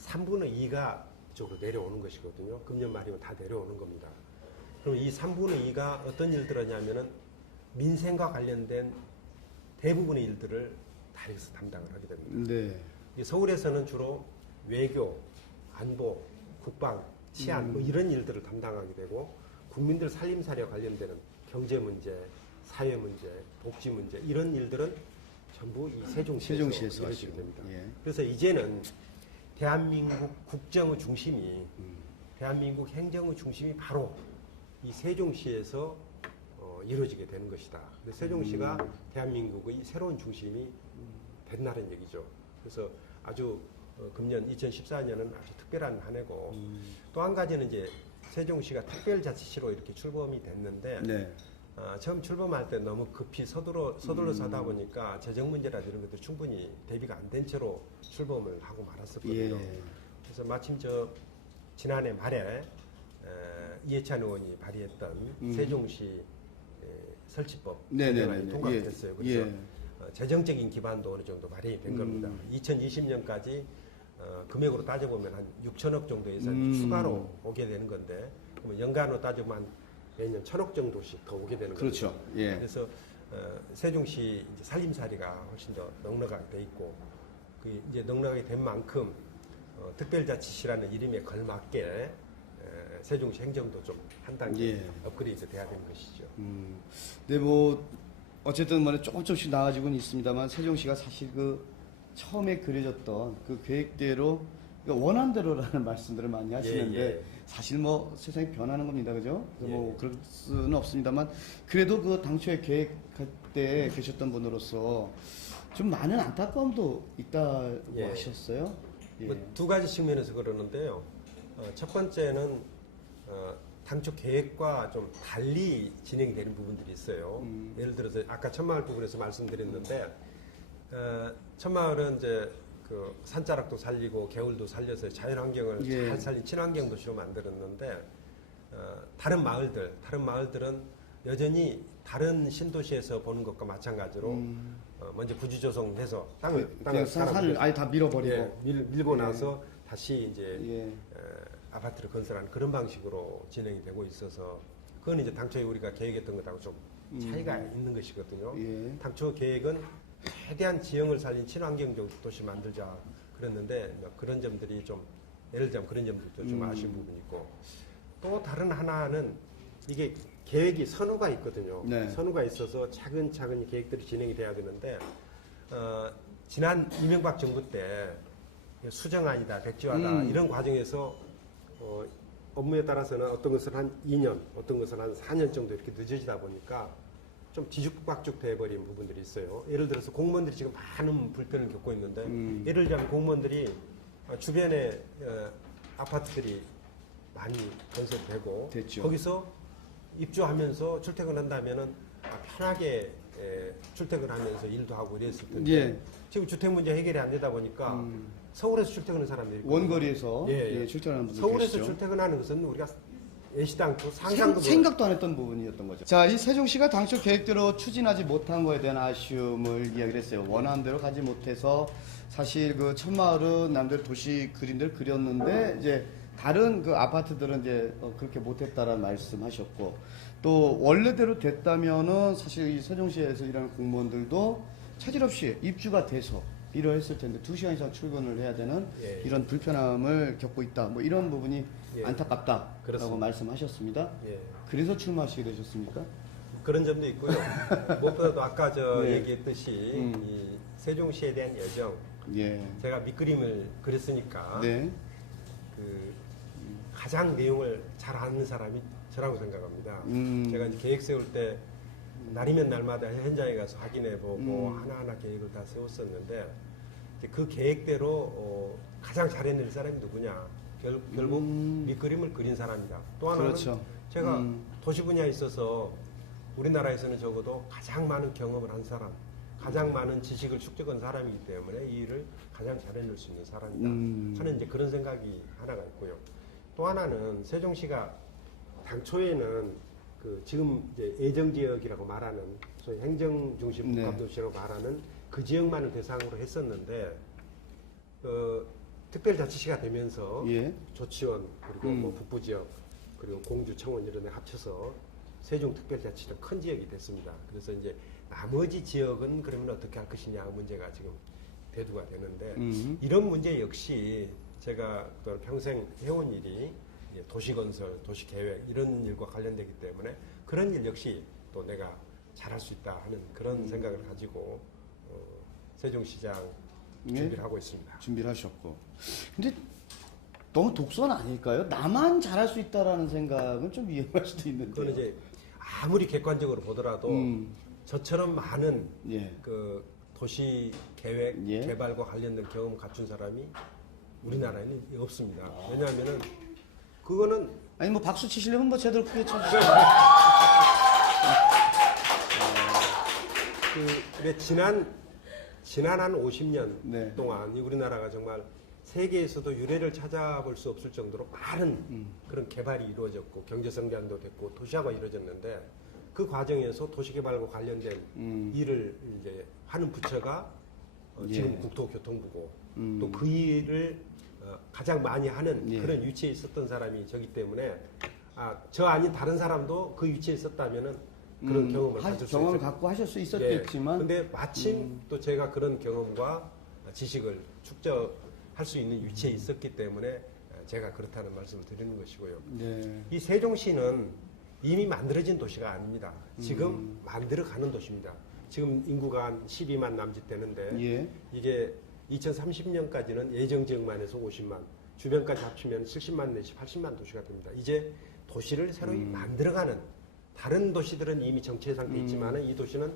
3분의 2가 이쪽으로 내려오는 것이거든요. 금년 말이면 다 내려오는 겁니다. 그럼 이 3분의 2가 어떤 일들을 하냐면은 민생과 관련된 대부분의 일들을 다 여기서 담당을 하게 됩니다. 네. 이제 서울에서는 주로 외교, 안보, 국방, 치안 뭐 이런 일들을 담당하게 되고 국민들 살림살이와 관련되는 경제 문제, 사회 문제, 복지 문제 이런 일들은 전부 이 세종시에서 이루어지게 됩니다. 예. 그래서 이제는 대한민국 국정의 중심이 대한민국 행정의 중심이 바로 이 세종시에서 이루어지게 되는 것이다. 그래서 세종시가 대한민국의 새로운 중심이 된다는 얘기죠. 그래서 아주 금년 2014년은 아주 특별한 한 해고 또 한 가지는 이제 세종시가 특별자치시로 이렇게 출범이 됐는데 네. 처음 출범할 때 너무 급히 서둘러서 하다 보니까 재정 문제라든지 이런 것들 충분히 대비가 안 된 채로 출범을 하고 말았었거든요. 예. 그래서 마침 지난해 말에 이해찬 의원이 발의했던 세종시 설치법 네네네. 통과가 됐어요. 그래서 예. 재정적인 기반도 어느 정도 마련이 된 겁니다. 2020년까지 금액으로 따져보면 한 6천억 정도 예산이 추가로 오게 되는 건데 그러면 연간으로 따져보면 매년 1,000억 정도씩 더 오게 되는 그렇죠. 겁니다. 예. 그래서 세종시 이제 살림살이가 훨씬 더 넉넉하게 돼 있고 그 이제 넉넉하게 된 만큼 특별자치시라는 이름에 걸맞게 세종시 행정도 좀 한 단계 예. 업그레이드 돼야 되는 것이죠. 근데 뭐 어쨌든 뭐 조금씩 나아지고는 있습니다만 세종시가 사실 그 처음에 그려졌던 그 계획대로 그러니까 원한대로라는 말씀들을 많이 하시는데 예. 사실 뭐 세상이 변하는 겁니다, 그죠? 뭐 예. 그럴 수는 없습니다만 그래도 그 당초에 계획할 때 계셨던 분으로서 좀 많은 안타까움도 있다고 예. 하셨어요. 예. 뭐 두 가지 측면에서 그러는데요. 첫 번째는 당초 계획과 좀 달리 진행이 되는 부분들이 있어요. 예를 들어서 아까 천마을 부분에서 말씀드렸는데 천마을은 이제 그 산자락도 살리고 개울도 살려서 자연환경을 예. 잘 살린 친환경 도시로 만들었는데 다른 마을들은 여전히 다른 신도시에서 보는 것과 마찬가지로 먼저 부지 조성해서 땅을 그냥 산을 아예 다 밀어버리고 예, 밀고 나서 다시 이제 예. 아파트를 건설하는 그런 방식으로 진행이 되고 있어서 그건 이제 당초에 우리가 계획했던 것하고 좀 차이가 있는 것이거든요. 예. 당초 계획은 최대한 지형을 살린 친환경 도시 만들자 그랬는데 그런 점들이 좀 예를 들면 그런 점들도 좀 아쉬운 부분이 있고 또 다른 하나는 이게 계획이 선호가 있거든요. 네. 선호가 있어서 차근차근 계획들이 진행이 돼야 되는데 지난 이명박 정부 때 수정안이다, 백지화다 이런 과정에서 업무에 따라서는 어떤 것은 한 2년, 어떤 것은 한 4년 정도 이렇게 늦어지다 보니까 좀 뒤죽박죽 돼버린 부분들이 있어요. 예를 들어서 공무원들이 지금 많은 불편을 겪고 있는데 예를 들면 공무원들이 주변에 아파트들이 많이 건설되고 됐죠. 거기서 입주하면서 출퇴근한다면은 편하게 출퇴근하면서 일도 하고 이랬을 텐데 예. 지금 주택 문제 해결이 안 되다 보니까 서울에서 출퇴근하는 사람들이 있거든요. 원거리에서 예. 예, 출퇴근하는 분들 서울에서 계시죠. 출퇴근하는 것은 우리가 예시당초 상상도 생각도 안 했던 부분이었던 거죠. 자, 이 세종시가 당초 계획대로 추진하지 못한 거에 대한 아쉬움을 이야기를 했어요. 원하는 대로 가지 못해서 사실 그 천마을은 남들 도시 그림들 그렸는데 이제 다른 그 아파트들은 이제 그렇게 못했다라는 말씀하셨고 또 원래대로 됐다면은 사실 이 세종시에서 일하는 공무원들도 차질 없이 입주가 돼서 일을 했을 텐데 2시간 이상 출근을 해야 되는 예. 이런 불편함을 겪고 있다. 뭐 이런 부분이 예. 안타깝다라고 그렇습니다. 말씀하셨습니다. 예. 그래서 출마하시게 되셨습니까? 그런 점도 있고요. 무엇보다도 아까 네. 얘기했듯이 이 세종시에 대한 여정 예. 제가 밑그림을 그렸으니까 네. 그 가장 내용을 잘 아는 사람이 저라고 생각합니다. 제가 이제 계획 세울 때 날이면 날마다 현장에 가서 확인해보고 하나하나 계획을 다 세웠었는데 이제 그 계획대로 가장 잘해낼 사람이 누구냐? 결국 밑그림을 그린 사람이다. 또 하나는 그렇죠. 제가 도시 분야에 있어서 우리나라에서는 적어도 가장 많은 경험을 한 사람, 가장 많은 지식을 축적한 사람이기 때문에 이 일을 가장 잘해낼 수 있는 사람이다 하는 이제 그런 생각이 하나가 있고요. 또 하나는 세종시가 당초에는 그 지금 이제 예정지역이라고 말하는 소위 행정중심 네. 복합도시라고 말하는 그 지역만을 대상으로 했었는데 특별자치시가 되면서 예. 조치원 그리고 뭐 북부지역 그리고 공주, 청원 이런 데 합쳐서 세종특별자치도 큰 지역이 됐습니다. 그래서 이제 나머지 지역은 그러면 어떻게 할 것이냐 문제가 지금 대두가 되는데 이런 문제 역시 제가 그동안 평생 해온 일이 도시건설, 도시계획 이런 일과 관련되기 때문에 그런 일 역시 또 내가 잘할 수 있다 하는 그런 생각을 가지고 세종시장 예? 준비를 하고 있습니다. 준비를 하셨고. 근데 너무 독선 아닐까요? 나만 잘할 수 있다라는 생각은 좀 위험할 수도 있는데. 그건 이제 아무리 객관적으로 보더라도 저처럼 많은 예. 그 도시 계획 예. 개발과 관련된 경험 갖춘 사람이 우리나라에는 없습니다. 왜냐하면은 그거는 아니 뭐 박수 치시려면 뭐 제대로 크게 쳐주세요. 왜 지난 한 50년 네. 동안 이 우리나라가 정말 세계에서도 유례를 찾아볼 수 없을 정도로 많은 그런 개발이 이루어졌고 경제 성장도 됐고 도시화가 이루어졌는데 그 과정에서 도시개발과 관련된 일을 이제 하는 부처가 지금 예. 국토교통부고 또 그 일을 가장 많이 하는 예. 그런 위치에 있었던 사람이 저기 때문에 저 아닌 다른 사람도 그 위치에 있었다면은 그런 경험을 가질 수 경험을 있을 갖고 하실 수 예. 있었겠지만 근데 마침 또 제가 그런 경험과 지식을 축적할 수 있는 위치에 있었기 때문에 제가 그렇다는 말씀을 드리는 것이고요. 네. 이 세종시는 이미 만들어진 도시가 아닙니다. 지금 만들어가는 도시입니다. 지금 인구가 한 12만 남짓 되는데 예. 이게 2030년까지는 예정 지역만 해서 50만, 주변까지 합치면 70만 내지 80만 도시가 됩니다. 이제 도시를 새로 만들어가는 다른 도시들은 이미 정체 상태에 있지만 이 도시는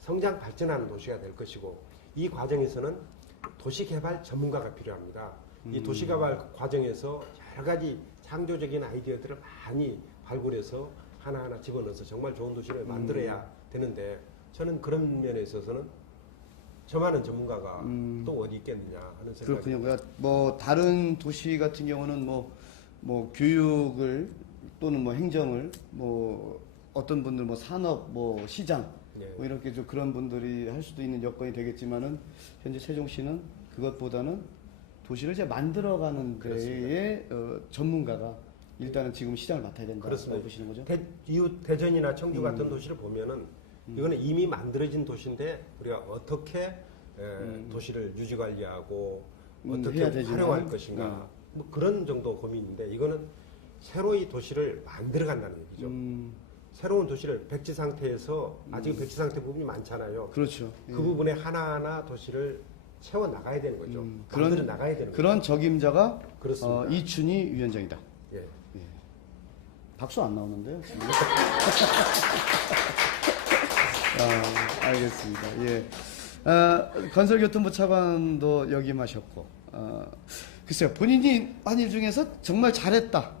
성장 발전하는 도시가 될 것이고 이 과정에서는 도시개발 전문가가 필요합니다. 이 도시개발 과정에서 여러 가지 창조적인 아이디어들을 많이 발굴해서 하나하나 집어넣어서 정말 좋은 도시를 만들어야 되는데 저는 그런 면에 있어서는 저만한 전문가가 또 어디 있겠느냐 하는 생각이 그렇군요. 그러니까 뭐 다른 도시 같은 경우는 뭐 교육을 또는 뭐 행정을 뭐 어떤 분들 뭐 산업 뭐 시장 네. 뭐 이렇게 좀 그런 분들이 할 수도 있는 여건이 되겠지만은 현재 세종시는 그것보다는 도시를 이제 만들어가는 데에 전문가가 일단은 지금 시장을 맡아야 된다고 그렇습니다. 보시는 거죠? 이웃 대전이나 청주 같은 도시를 보면은 이거는 이미 만들어진 도시인데 우리가 어떻게 도시를 유지 관리하고 어떻게 해야 되지만, 활용할 것인가 뭐 그런 정도 고민인데 이거는 새로이 도시를 만들어 간다는 얘기죠. 새로운 도시를 백지 상태에서 아직 백지 상태 부분이 많잖아요. 그렇죠. 그 부분에 하나하나 도시를 채워 나가야 되는 거죠. 만들어 그런 나가야 되는 거죠. 그런 적임자가 그렇습니다. 이춘희 위원장이다. 예. 박수 안 나오는데요. 지금. 알겠습니다. 예. 건설교통부 차관도 역임하셨고, 글쎄요, 본인이 한 일 중에서 정말 잘했다.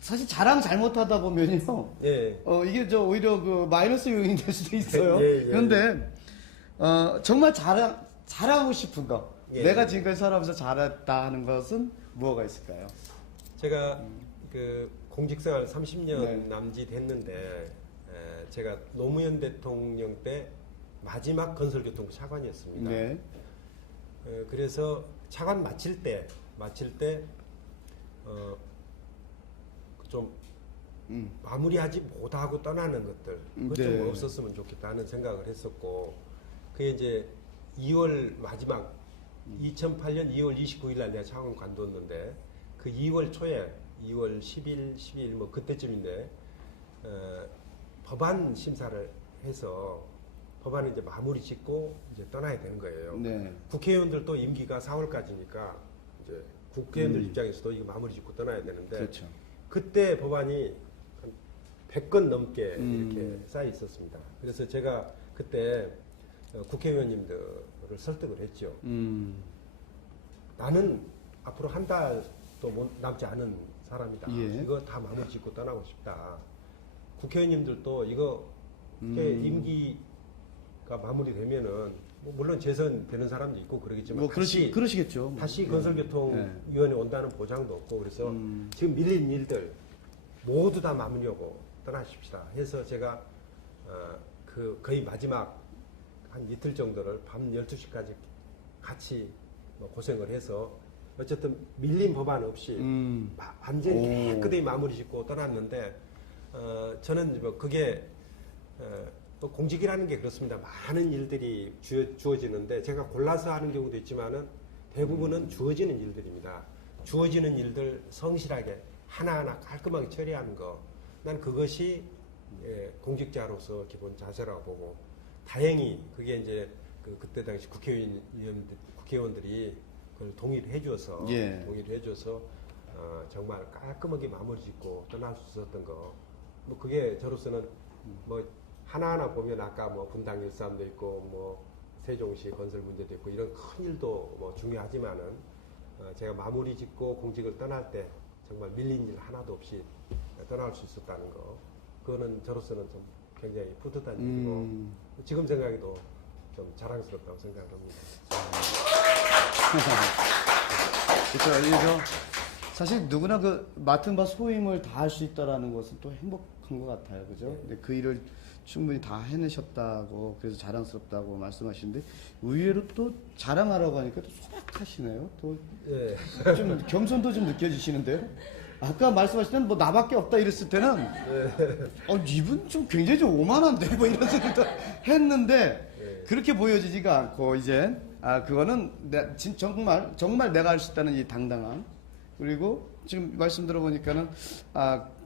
사실 자랑 잘못하다 보면요, 예. 이게 오히려 그 마이너스 요인이 될 수도 있어요. 예, 예, 그런데, 정말 자랑하고 싶은 거, 예. 내가 지금까지 살아오면서 잘했다 하는 것은 무엇가 있을까요? 제가 그 공직생활 30년 네. 남짓 했는데 제가 노무현 대통령 때 마지막 건설교통부 차관이었습니다. 네. 그래서 차관 마칠 때 좀 마무리하지 못하고 떠나는 것들 그것 좀 네. 없었으면 좋겠다는 생각을 했었고 그게 이제 2월 마지막 2008년 2월 29일 날 내가 차관 관뒀는데 그 2월 초에 2월 10일, 12일 뭐 그때쯤인데 법안 심사를 해서 법안을 이제 마무리 짓고 이제 떠나야 되는 거예요. 네. 국회의원들도 임기가 4월까지니까 이제 국회의원들 입장에서도 이거 마무리 짓고 떠나야 되는데 그렇죠. 그때 법안이 한 100건 넘게 이렇게 쌓여 있었습니다. 그래서 제가 그때 국회의원님들을 설득을 했죠. 나는 앞으로 한 달도 남지 않은 사람이다. 예. 이거 다 마무리 짓고 떠나고 싶다. 국회의원님들도 이거 임기가 마무리되면은 뭐 물론 재선되는 사람도 있고 그러겠지만 뭐 그러시겠죠. 다시 건설교통위원회 온다는 보장도 없고 그래서 지금 밀린 일들 모두 다 마무리하고 떠나십시다 해서 제가 거의 마지막 한 이틀 정도를 밤 12시까지 같이 뭐 고생을 해서 어쨌든 밀린 법안 없이 완전히 깨끗이 마무리 짓고 떠났는데 저는 뭐 그게 또 공직이라는 게 그렇습니다. 많은 일들이 주어지는데 제가 골라서 하는 경우도 있지만은 대부분은 주어지는 일들입니다. 주어지는 일들 성실하게 하나하나 깔끔하게 처리하는 거. 난 그것이 예, 공직자로서 기본 자세라고 보고 다행히 그게 이제 그때 당시 국회의원들이 그걸 동의를 해줘서 정말 깔끔하게 마무리 짓고 떠날 수 있었던 거. 뭐 그게 저로서는 뭐 하나하나 보면 아까 뭐 분당 일삼도 있고 뭐 세종시 건설 문제도 있고 이런 큰 일도 뭐 중요하지만은 제가 마무리 짓고 공직을 떠날 때 정말 밀린 일 하나도 없이 떠날 수 있었다는 거. 그거는 저로서는 좀 굉장히 뿌듯한 일이고 지금 생각해도 좀 자랑스럽다고 생각합니다. 그렇죠. 이거 사실 누구나 그 맡은 바 소임을 다 할 수 있다라는 것은 또 행복한 것 같아요, 그죠? 근데 그 일을 충분히 다 해내셨다고 그래서 자랑스럽다고 말씀하시는데 의외로 또 자랑하라고 하니까 또 소박하시네요. 또 좀 겸손도 좀 느껴지시는데요. 아까 말씀하시던 뭐 나밖에 없다 이랬을 때는 이분 좀 굉장히 좀 오만한데 뭐 이런 생각도 했는데 그렇게 보여지지가 않고 이제 그거는 정말 내가 할 수 있다는 이 당당함 그리고 지금 말씀 들어보니까는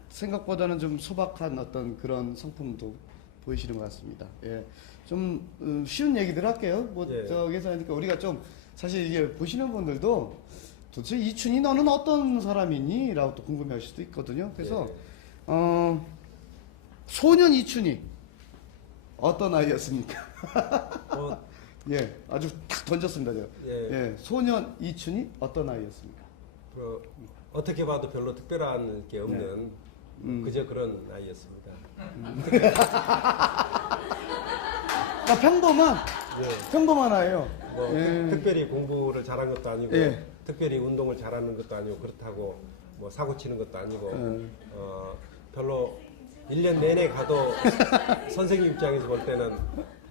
생각보다는 좀 소박한 어떤 그런 성품도 보이시는 것 같습니다. 예. 좀 쉬운 얘기들 할게요. 뭐 저기서 하니까 우리가 좀 사실 이게 보시는 분들도 도대체 이춘희 너는 어떤 사람이니? 라고 또 궁금해하실 수도 있거든요. 그래서 소년 이춘희 어떤 아이였습니까? 예, 아주 딱 던졌습니다. 제가. 예, 소년 이춘희 어떤 아이였습니까? 어떻게 봐도 별로 특별한 게 없는 그저 그런 아이였습니다. 평범한 아이예요. 뭐 특별히 공부를 잘한 것도 아니고 특별히 운동을 잘하는 것도 아니고 그렇다고 뭐 사고 치는 것도 아니고 별로 1년 내내 가도 선생님 입장에서 볼 때는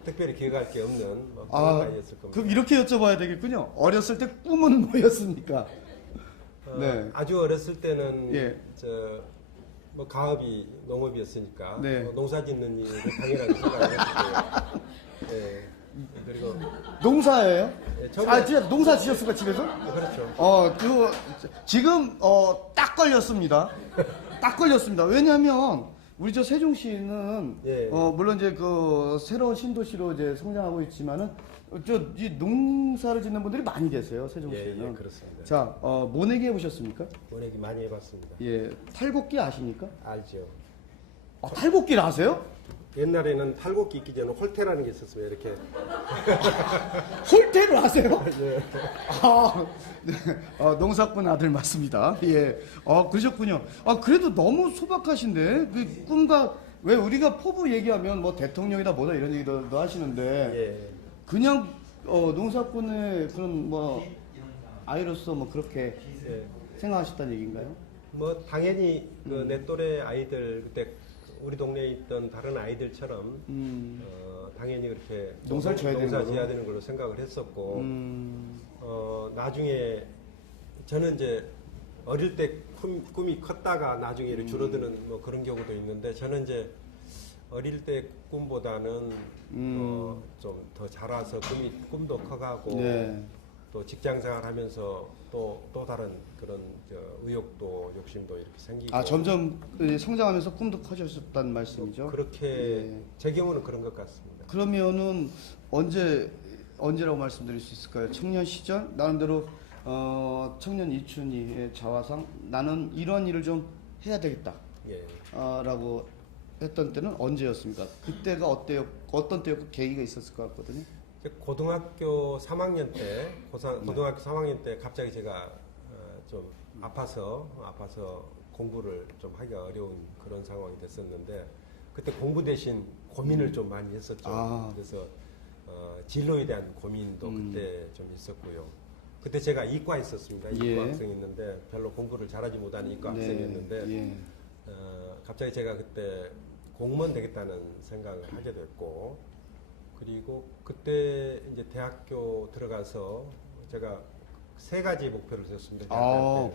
특별히 기억할 게 없는 뭐 그런 아이였을 겁니다. 그럼 이렇게 여쭤봐야 되겠군요. 어렸을 때 꿈은 뭐였습니까? 네. 아주 어렸을 때는 뭐 가업이 농업이었으니까 뭐 농사 짓는 일을 당연하게 생각을 했고요. 그리고 농사예요? 처음에 진짜 농사 지셨을까 집에서? 그렇죠. 지금 딱 걸렸습니다. 딱 걸렸습니다. 왜냐하면 우리 저 세종시는 물론 이제 그 새로운 신도시로 이제 성장하고 있지만은 이 농사를 짓는 분들이 많이 계세요 세종시에는. 그렇습니다. 자, 모내기 해보셨습니까? 모내기 많이 해봤습니다. 예, 탈곡기 아십니까? 알죠. 탈곡기를 아세요? 옛날에는 탈곡기 있기 전에 홀태라는 게 있었어요. 이렇게. 홀태를 아세요? 네. 농사꾼 아들 맞습니다. 예. 그러셨군요. 그래도 너무 소박하신데, 그 꿈과, 왜 우리가 포부 얘기하면 뭐 대통령이다 뭐다 이런 얘기도 하시는데, 그냥, 농사꾼의 그런 뭐, 아이로서 뭐 그렇게 생각하셨다는 얘기인가요? 뭐, 당연히 그 내 또래 아이들, 그때 우리 동네에 있던 다른 아이들처럼 당연히 그렇게 농사 지어야 되는 걸로 생각을 했었고 나중에 저는 이제 어릴 때 꿈이 컸다가 나중에 이렇게 줄어드는 뭐 그런 경우도 있는데 저는 이제 어릴 때 꿈보다는 좀 더 자라서 꿈도 커가고 또 직장생활 하면서 또 다른 그런 의욕도 욕심도 이렇게 생기고 점점 성장하면서 꿈도 커졌었다는 말씀이죠? 그렇게 제 경우는 그런 것 같습니다. 그러면은 언제라고 말씀드릴 수 있을까요? 청년 시절 나름대로 청년 이춘희의 자화상 나는 이런 일을 좀 해야 되겠다 라고 했던 때는 언제였습니까? 그때가 어떤 때였고 계기가 있었을 것 같거든요. 고등학교 3학년 때, 고등학교 3학년 때 갑자기 제가 좀 아파서 공부를 좀 하기가 어려운 그런 상황이 됐었는데 그때 공부 대신 고민을 좀 많이 했었죠. 그래서 진로에 대한 고민도 그때 좀 있었고요. 그때 제가 이과에 있었습니다. 이과 학생이었는데 별로 공부를 잘하지 못하는 이과 학생이었는데 갑자기 제가 그때 공무원 되겠다는 생각을 하게 됐고 그리고 그때 이제 대학교 들어가서 제가 3가지 목표를 세웠습니다.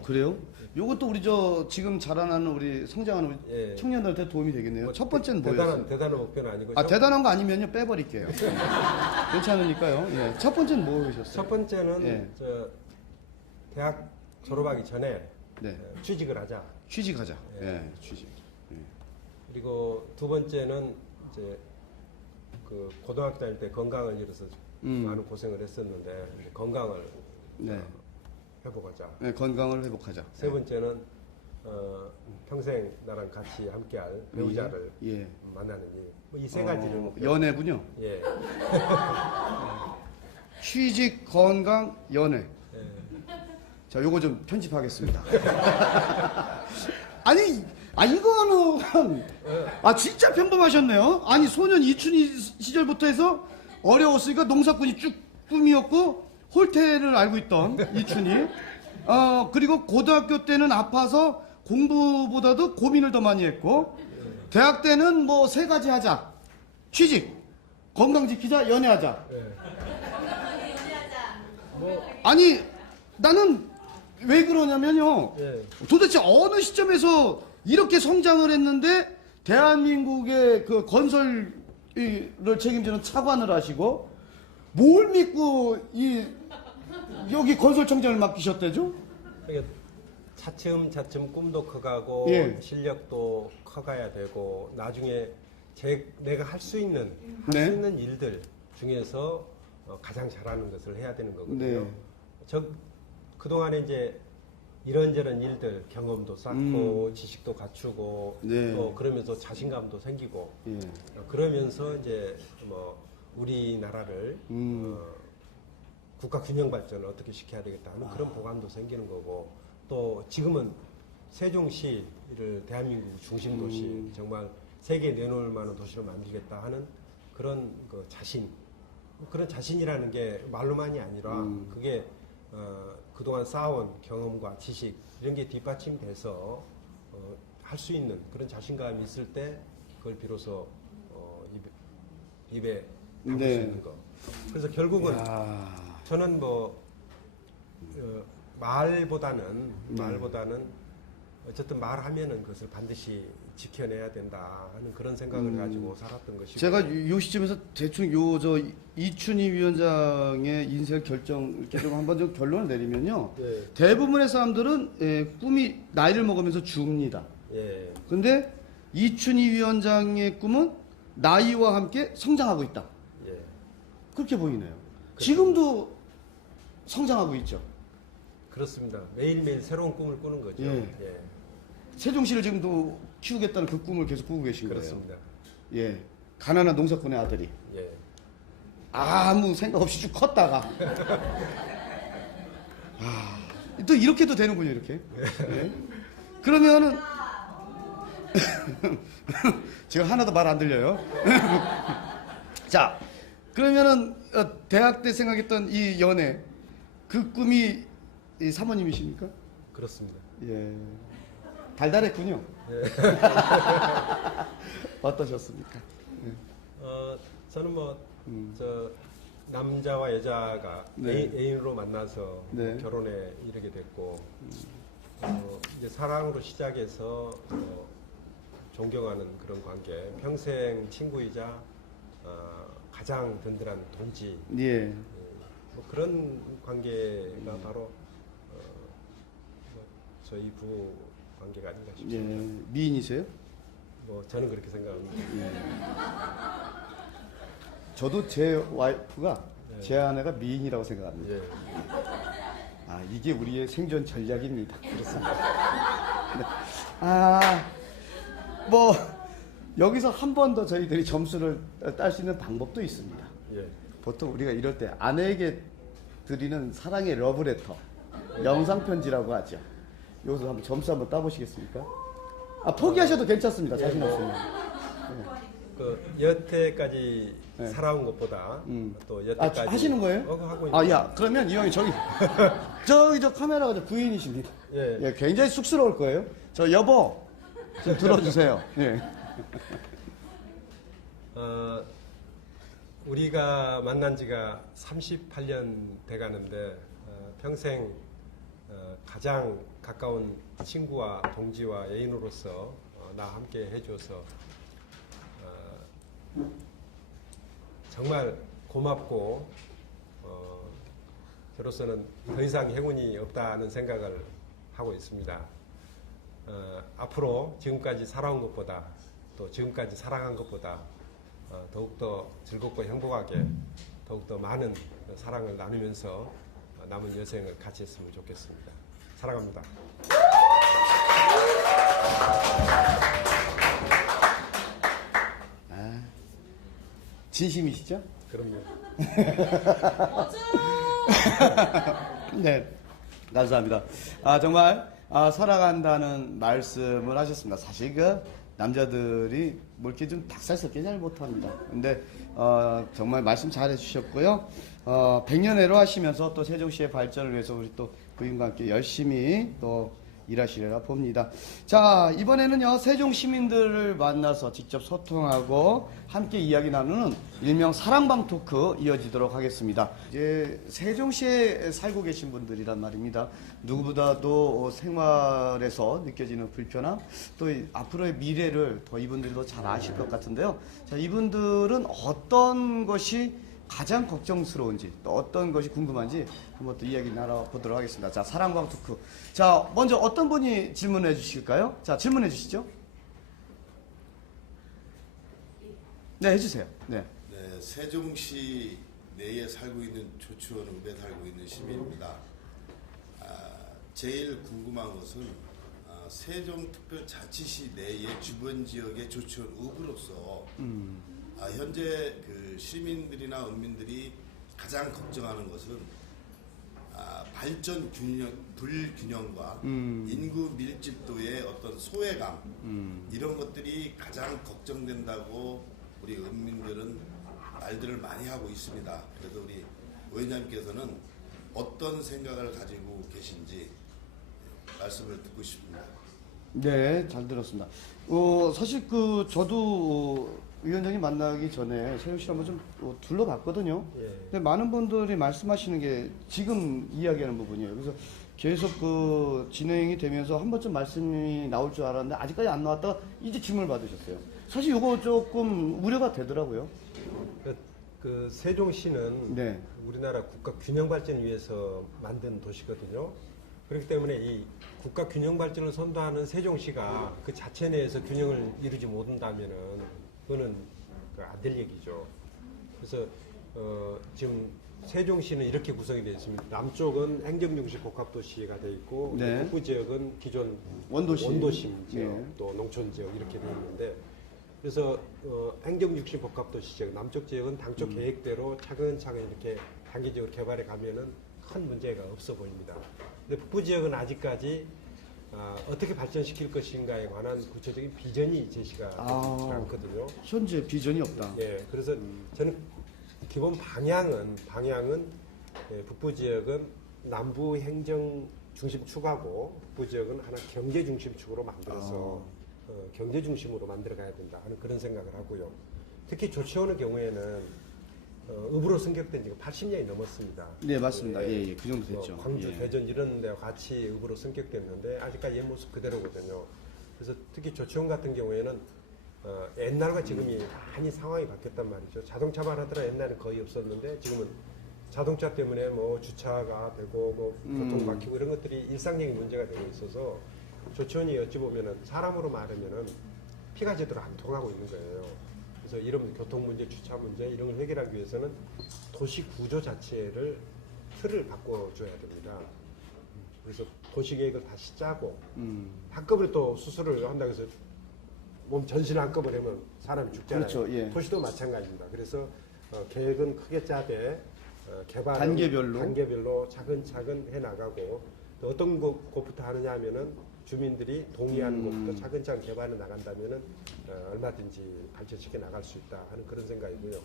그래요? 요것도 우리 지금 자라나는 우리 성장하는 우리 청년들한테 도움이 되겠네요. 첫 번째는 뭐였어요? 대단한 목표는 아니고. 대단한 거 아니면요 빼버릴게요. 괜찮으니까요. 첫 번째는 뭐였어요? 첫 번째는 대학 졸업하기 전에 취직을 하자. 취직하자. 취직. 그리고 두 번째는 이제 그 고등학교 다닐 때 건강을 잃어서 많은 고생을 했었는데 이제 건강을 네. 회복하자. 네, 건강을 회복하자. 세 번째는 평생 나랑 같이 함께할 배우자를 예. 만나는 일. 이 세 가지를 목표로. 연애군요. 예. 취직, 건강, 연애. 예. 자, 요거 좀 편집하겠습니다. 아니, 이거는, 진짜 평범하셨네요. 아니, 소년 이춘희 시절부터 해서 어려웠으니까 농사꾼이 쭉 꿈이었고, 홀태를 알고 있던 이춘희. 그리고 고등학교 때는 아파서 공부보다도 고민을 더 많이 했고, 대학 때는 뭐 세 가지 하자. 취직, 건강 지키자, 연애하자. 예. 아니, 나는 왜 그러냐면요. 예. 도대체 어느 시점에서 이렇게 성장을 했는데 대한민국의 그 건설을 책임지는 차관을 하시고 뭘 믿고 여기 건설청장을 맡기셨대죠? 그러니까 차츰 꿈도 커가고 예. 실력도 커가야 되고 나중에 내가 할 수 있는 네. 일들 중에서 가장 잘하는 것을 해야 되는 거거든요. 네. 그동안에 이제 이런저런 일들 경험도 쌓고 지식도 갖추고 네. 또 그러면서 자신감도 생기고 예. 그러면서 이제 우리나라를 국가 균형 발전을 어떻게 시켜야 되겠다 하는 그런 보관도 생기는 거고 또 지금은 세종시를 대한민국 중심 도시 정말 세계에 내놓을 만한 도시로 만들겠다 하는 그런 그 그런 자신이라는 게 말로만이 아니라 그게 그동안 쌓아온 경험과 지식 이런 게 뒷받침돼서 할 수 있는 그런 자신감이 있을 때 그걸 비로소 입에 담을 네. 수 있는 거. 그래서 결국은 저는 말보다는 어쨌든 말하면은 그것을 반드시 지켜내야 된다 하는 그런 생각을 가지고 살았던 것이고. 제가 요 시점에서 대충 이춘희 위원장의 인생 결정 이렇게 좀 한번 좀 결론을 내리면요. 예. 대부분의 사람들은 꿈이 나이를 먹으면서 죽습니다. 예. 근데 이춘희 위원장의 꿈은 나이와 함께 성장하고 있다. 예. 그렇게 보이네요. 지금도 성장하고 있죠. 그렇습니다. 매일매일 새로운 꿈을 꾸는 거죠. 예. 예. 세종시를 지금도 키우겠다는 그 꿈을 계속 꾸고 계신 거예요. 그렇습니다. 예. 가난한 농사꾼의 아들이. 예. 아무 생각 없이 쭉 컸다가. 또 이렇게도 되는군요, 이렇게. 예. 그러면은, 제가 하나도 말 안 들려요. 자, 그러면은, 대학 때 생각했던 이 연애, 그 꿈이 이 사모님이십니까? 그렇습니다. 예. 달달했군요. 예. 어떠셨습니까? 예. 저는 남자와 여자가 네. 애인으로 만나서 네. 결혼에 이르게 됐고, 이제 사랑으로 시작해서 존경하는 그런 관계, 평생 친구이자 가장 든든한 동지, 예. 그런 관계가 바로 저희 부부 관계가 아닌가 예. 싶습니다. 미인이세요? 저는 그렇게 생각합니다. 저도 제 와이프가 네. 제 아내가 미인이라고 생각합니다. 예. 이게 우리의 생존 전략입니다. 그렇습니다. 여기서 한 번 더 저희들이 점수를 딸 수 있는 방법도 있습니다. 예. 보통 우리가 이럴 때 아내에게 드리는 사랑의 러브레터, 영상편지라고 하죠. 여기서 한번 점수 한번 따보시겠습니까? 포기하셔도 괜찮습니다. 자신 없으면. 여태까지 네. 살아온 것보다 또 여태까지 하시는 거예요? 하고 있는 야, 그러면 이 형이 저기 저 카메라가 저 부인이십니다. 예. 예, 굉장히 쑥스러울 거예요. 저 여보, 좀 들어주세요. 예. 우리가 만난 지가 38년 돼 가는데 평생 가장 가까운 친구와 동지와 애인으로서 나 함께 해줘서 정말 고맙고 저로서는 더 이상 행운이 없다는 생각을 하고 있습니다. 앞으로 지금까지 살아온 것보다 또 지금까지 살아간 것보다 더욱더 즐겁고 행복하게 더욱더 많은 사랑을 나누면서 남은 여생을 같이 했으면 좋겠습니다. 사랑합니다. 진심이시죠? 그럼요. 네, 감사합니다. 정말 살아간다는 말씀을 하셨습니다. 사실 그 남자들이 뭐 이렇게 좀 닭살스럽게 잘 못합니다. 근데 정말 말씀 잘 해주셨고요. 100년해로 하시면서 또 세종시의 발전을 위해서 우리 또 부인과 함께 열심히 또 일하시리라 봅니다. 자, 이번에는요, 세종 시민들을 만나서 직접 소통하고 함께 이야기 나누는 일명 사랑방 토크 이어지도록 하겠습니다. 이제 세종시에 살고 계신 분들이란 말입니다. 누구보다도 생활에서 느껴지는 불편함, 또 앞으로의 미래를 더 이분들도 잘 아실 것 같은데요. 자, 이분들은 어떤 것이 가장 걱정스러운지, 또 어떤 것이 궁금한지 한번 또 이야기 나눠보도록 하겠습니다. 자, 사랑방 토크. 자, 먼저 어떤 분이 질문해 주실까요? 자, 질문해 주시죠. 네, 해주세요. 네. 네, 세종시 내에 살고 있는 조치원읍에 살고 있는 시민입니다. 제일 궁금한 것은 세종특별자치시 내의 주변 지역의 조치원읍으로서 현재 그 시민들이나 은민들이 가장 걱정하는 것은 발전 불균형과 인구 밀집도의 어떤 소외감 이런 것들이 가장 걱정된다고 우리 은민들은 말들을 많이 하고 있습니다. 그래서 우리 의원님께서는 어떤 생각을 가지고 계신지 말씀을 듣고 싶습니다. 네, 잘 들었습니다. 사실 저도 위원장님 만나기 전에 세종시 한번 좀 둘러봤거든요. 예. 근데 많은 분들이 말씀하시는 게 지금 이야기하는 부분이에요. 그래서 계속 진행이 되면서 한 번쯤 말씀이 나올 줄 알았는데 아직까지 안 나왔다가 이제 질문을 받으셨어요. 사실 이거 조금 우려가 되더라고요. 그 세종시는 네. 우리나라 국가 균형 발전을 위해서 만든 도시거든요. 그렇기 때문에 이 국가 균형 발전을 선도하는 세종시가 그 자체 내에서 균형을 이루지 못한다면은 그거는 안 될 얘기죠. 그래서 지금 세종시는 이렇게 구성이 되어 있습니다. 남쪽은 행정중심 복합도시가 되어 있고 네. 북부 지역은 기존 원도심 지역, 네. 또 농촌 지역 이렇게 되어 있는데 그래서 행정중심 복합도시 지역 남쪽 지역은 당초 계획대로 차근차근 이렇게 단계적으로 개발해 가면은 큰 문제가 없어 보입니다. 근데 북부 지역은 아직까지 어떻게 발전시킬 것인가에 관한 구체적인 비전이 제시가 되지 않거든요. 현재 비전이 없다. 예, 그래서 저는 기본 방향은 북부 지역은 남부 행정 중심 축하고 북부 지역은 하나 경제 중심 축으로 만들어서 경제 중심으로 만들어 가야 된다 하는 그런 생각을 하고요. 특히 조치원의 경우에는 읍으로 승격된 지가 80년이 넘었습니다. 네, 맞습니다. 예, 예, 그 정도 됐죠. 광주, 예. 대전 이런 데와 같이 읍으로 승격됐는데 아직까지 옛 모습 그대로거든요. 그래서 특히 조치원 같은 경우에는 옛날과 지금이 많이 상황이 바뀌었단 말이죠. 자동차만 하더라 옛날에는 거의 없었는데 지금은 자동차 때문에 뭐 주차가 되고 뭐 교통 막히고 이런 것들이 일상적인 문제가 되고 있어서 조치원이 어찌 보면은 사람으로 말하면은 피가 제대로 안 통하고 있는 거예요. 그래서 이런 교통 문제, 주차 문제 이런 걸 해결하기 위해서는 도시 구조 자체를 틀을 바꿔줘야 됩니다. 그래서 도시 계획을 다시 짜고 한꺼번에 또 수술을 한다고 해서 몸 전신을 한꺼번에 하면 사람이 죽잖아요. 그렇죠, 예. 도시도 마찬가지입니다. 그래서 계획은 크게 짜되 개발은 단계별로 차근차근 해나가고 또 어떤 곳부터 하느냐 하면은 주민들이 동의하는 곳부터 차근차근 개발해 나간다면은 얼마든지 발전시켜 나갈 수 있다 하는 그런 생각이고요.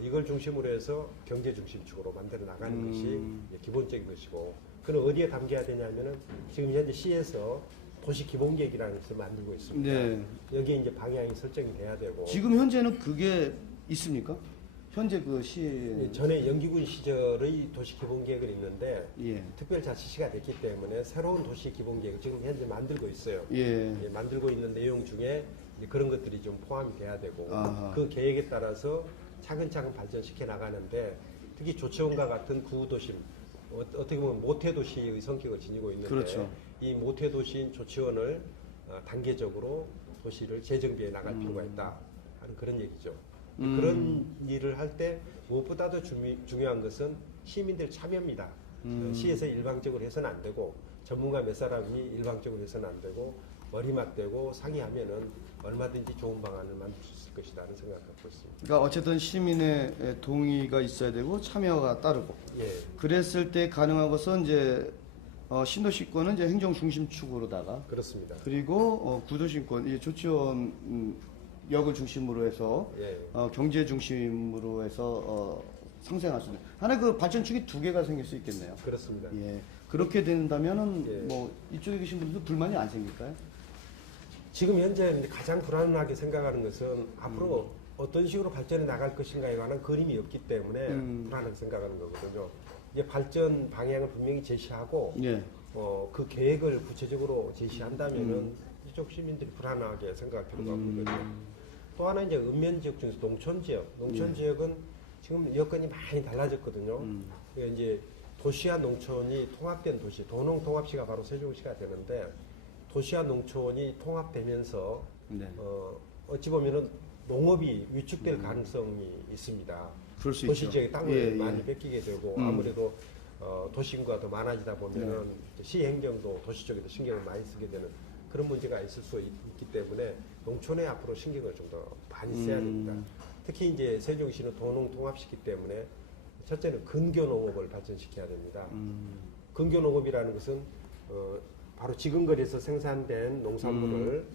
이걸 중심으로 해서 경제 중심축으로 만들어 나가는 것이 기본적인 것이고 그는 어디에 담겨야 되냐면은 지금 현재 시에서 도시 기본계획이라는 것을 만들고 있습니다. 네. 여기에 이제 방향이 설정이 돼야 되고 지금 현재는 그게 있습니까? 현재 그 시에 전에 영기군 시절의 도시 기본계획을 있는데 예. 특별자치시가 됐기 때문에 새로운 도시 기본계획을 지금 현재 만들고 있어요. 예. 만들고 있는 내용 중에 이제 그런 것들이 좀 포함이 돼야 되고 아하. 그 계획에 따라서 차근차근 발전시켜 나가는데 특히 조치원과 같은 구도심 어떻게 보면 모태도시의 성격을 지니고 있는데 그렇죠. 이 모태도시인 조치원을 단계적으로 도시를 재정비해 나갈 필요가 있다 하는 그런 얘기죠. 그런 일을 할 때 무엇보다도 중요한 것은 시민들 참여입니다. 시에서 일방적으로 해서는 안 되고 전문가 몇 사람이 일방적으로 해서는 안 되고 머리 맞대고 상의하면은 얼마든지 좋은 방안을 만들 수 있을 것이라는 생각을 갖고 있습니다. 그러니까 어쨌든 시민의 동의가 있어야 되고 참여가 따르고. 예, 그랬을 때 가능한 것은 이제 신도시권은 이제 행정 중심 축으로다가 그렇습니다. 그리고 구도심권 이 조치원 역을 중심으로 해서 예. 경제 중심으로 해서 상생할 수 있는 하나의 그 발전축이 두 개가 생길 수 있겠네요. 그렇습니다. 예. 그렇게 된다면은 예. 뭐 이쪽에 계신 분들도 불만이 안 생길까요? 지금 현재 이제 가장 불안하게 생각하는 것은 앞으로 어떤 식으로 발전해 나갈 것인가에 관한 그림이 없기 때문에 불안하게 생각하는 거거든요. 이제 발전 방향을 분명히 제시하고 예. 그 계획을 구체적으로 제시한다면은 이쪽 시민들이 불안하게 생각할 필요가 없는 거죠. 또 하나 이제 읍면 지역 중에서 농촌 지역, 지역은 지금 여건이 많이 달라졌거든요. 그러니까 이제 도시와 농촌이 통합된 도시, 도농통합시가 바로 세종시가 되는데 도시와 농촌이 통합되면서 네. 어찌 보면은 농업이 위축될 가능성이 있습니다. 그럴 수 도시 있죠. 지역에 땅을 예, 예. 많이 뺏기게 되고 아무래도 도시인구가 더 많아지다 보면은 시 행정도 도시 쪽에도 신경을 많이 쓰게 되는 그런 문제가 있을 수 있기 때문에 농촌에 앞으로 신경을 좀 더 많이 써야 됩니다. 특히 이제 세종시는 도농통합시기 때문에 첫째는 근교농업을 발전시켜야 됩니다. 근교농업이라는 것은 바로 지근거리에서 생산된 농산물을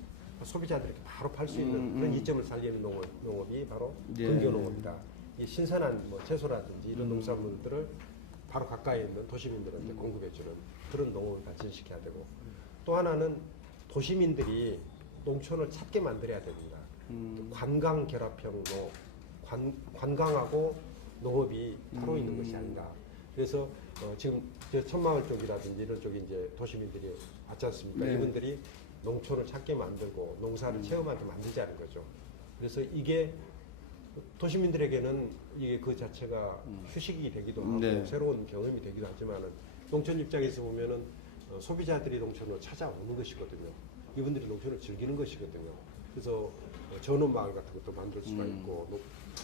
소비자들에게 바로 팔 수 있는 그런 이점을 살리는 농업이 바로 예. 근교농업이다. 이 신선한 뭐 채소라든지 이런 농산물들을 바로 가까이 있는 도시민들한테 공급해주는 그런 농업을 발전시켜야 되고 또 하나는 도시민들이 농촌을 찾게 만들어야 됩니다. 관광 결합형 농업, 관광하고 농업이 서로 있는 것이 아닌가. 그래서 지금 이제 천마을 쪽이라든지 이런 쪽에 이제 도시민들이 왔지 않습니까? 네. 이분들이 농촌을 찾게 만들고 농사를 체험하게 만들자는 거죠. 그래서 이게 도시민들에게는 이게 그 자체가 휴식이 되기도 하고 네. 새로운 경험이 되기도 하지만은 농촌 입장에서 보면은 소비자들이 농촌으로 찾아오는 것이거든요. 이분들이 농촌을 즐기는 것이거든요. 그래서 전원 마을 같은 것도 만들 수가 있고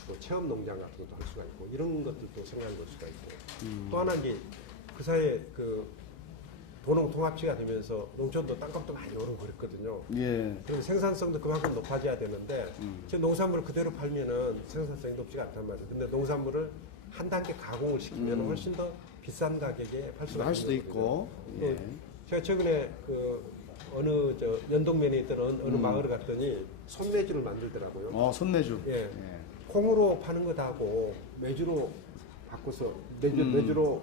또 체험 농장 같은 것도 할 수가 있고 이런 것들도 생각해 볼 수가 있고 또 하나 이제 그 사이에 그 도농 통합시가 되면서 농촌도 땅값도 많이 오르고 그랬거든요. 예. 그래서 생산성도 그만큼 높아져야 되는데 지금 농산물을 그대로 팔면은 생산성이 높지가 않단 말이에요. 근데 농산물을 한 단계 가공을 시키면 훨씬 더 비싼 가격에 팔 수가 할 수도 있는 거거든요. 있고. 예. 제가 최근에 그 어느 연동면에 있던 어느 마을에 갔더니 손매주를 만들더라고요. 손매주. 예. 예. 콩으로 파는 것하고 매주로 바꿔서 매주로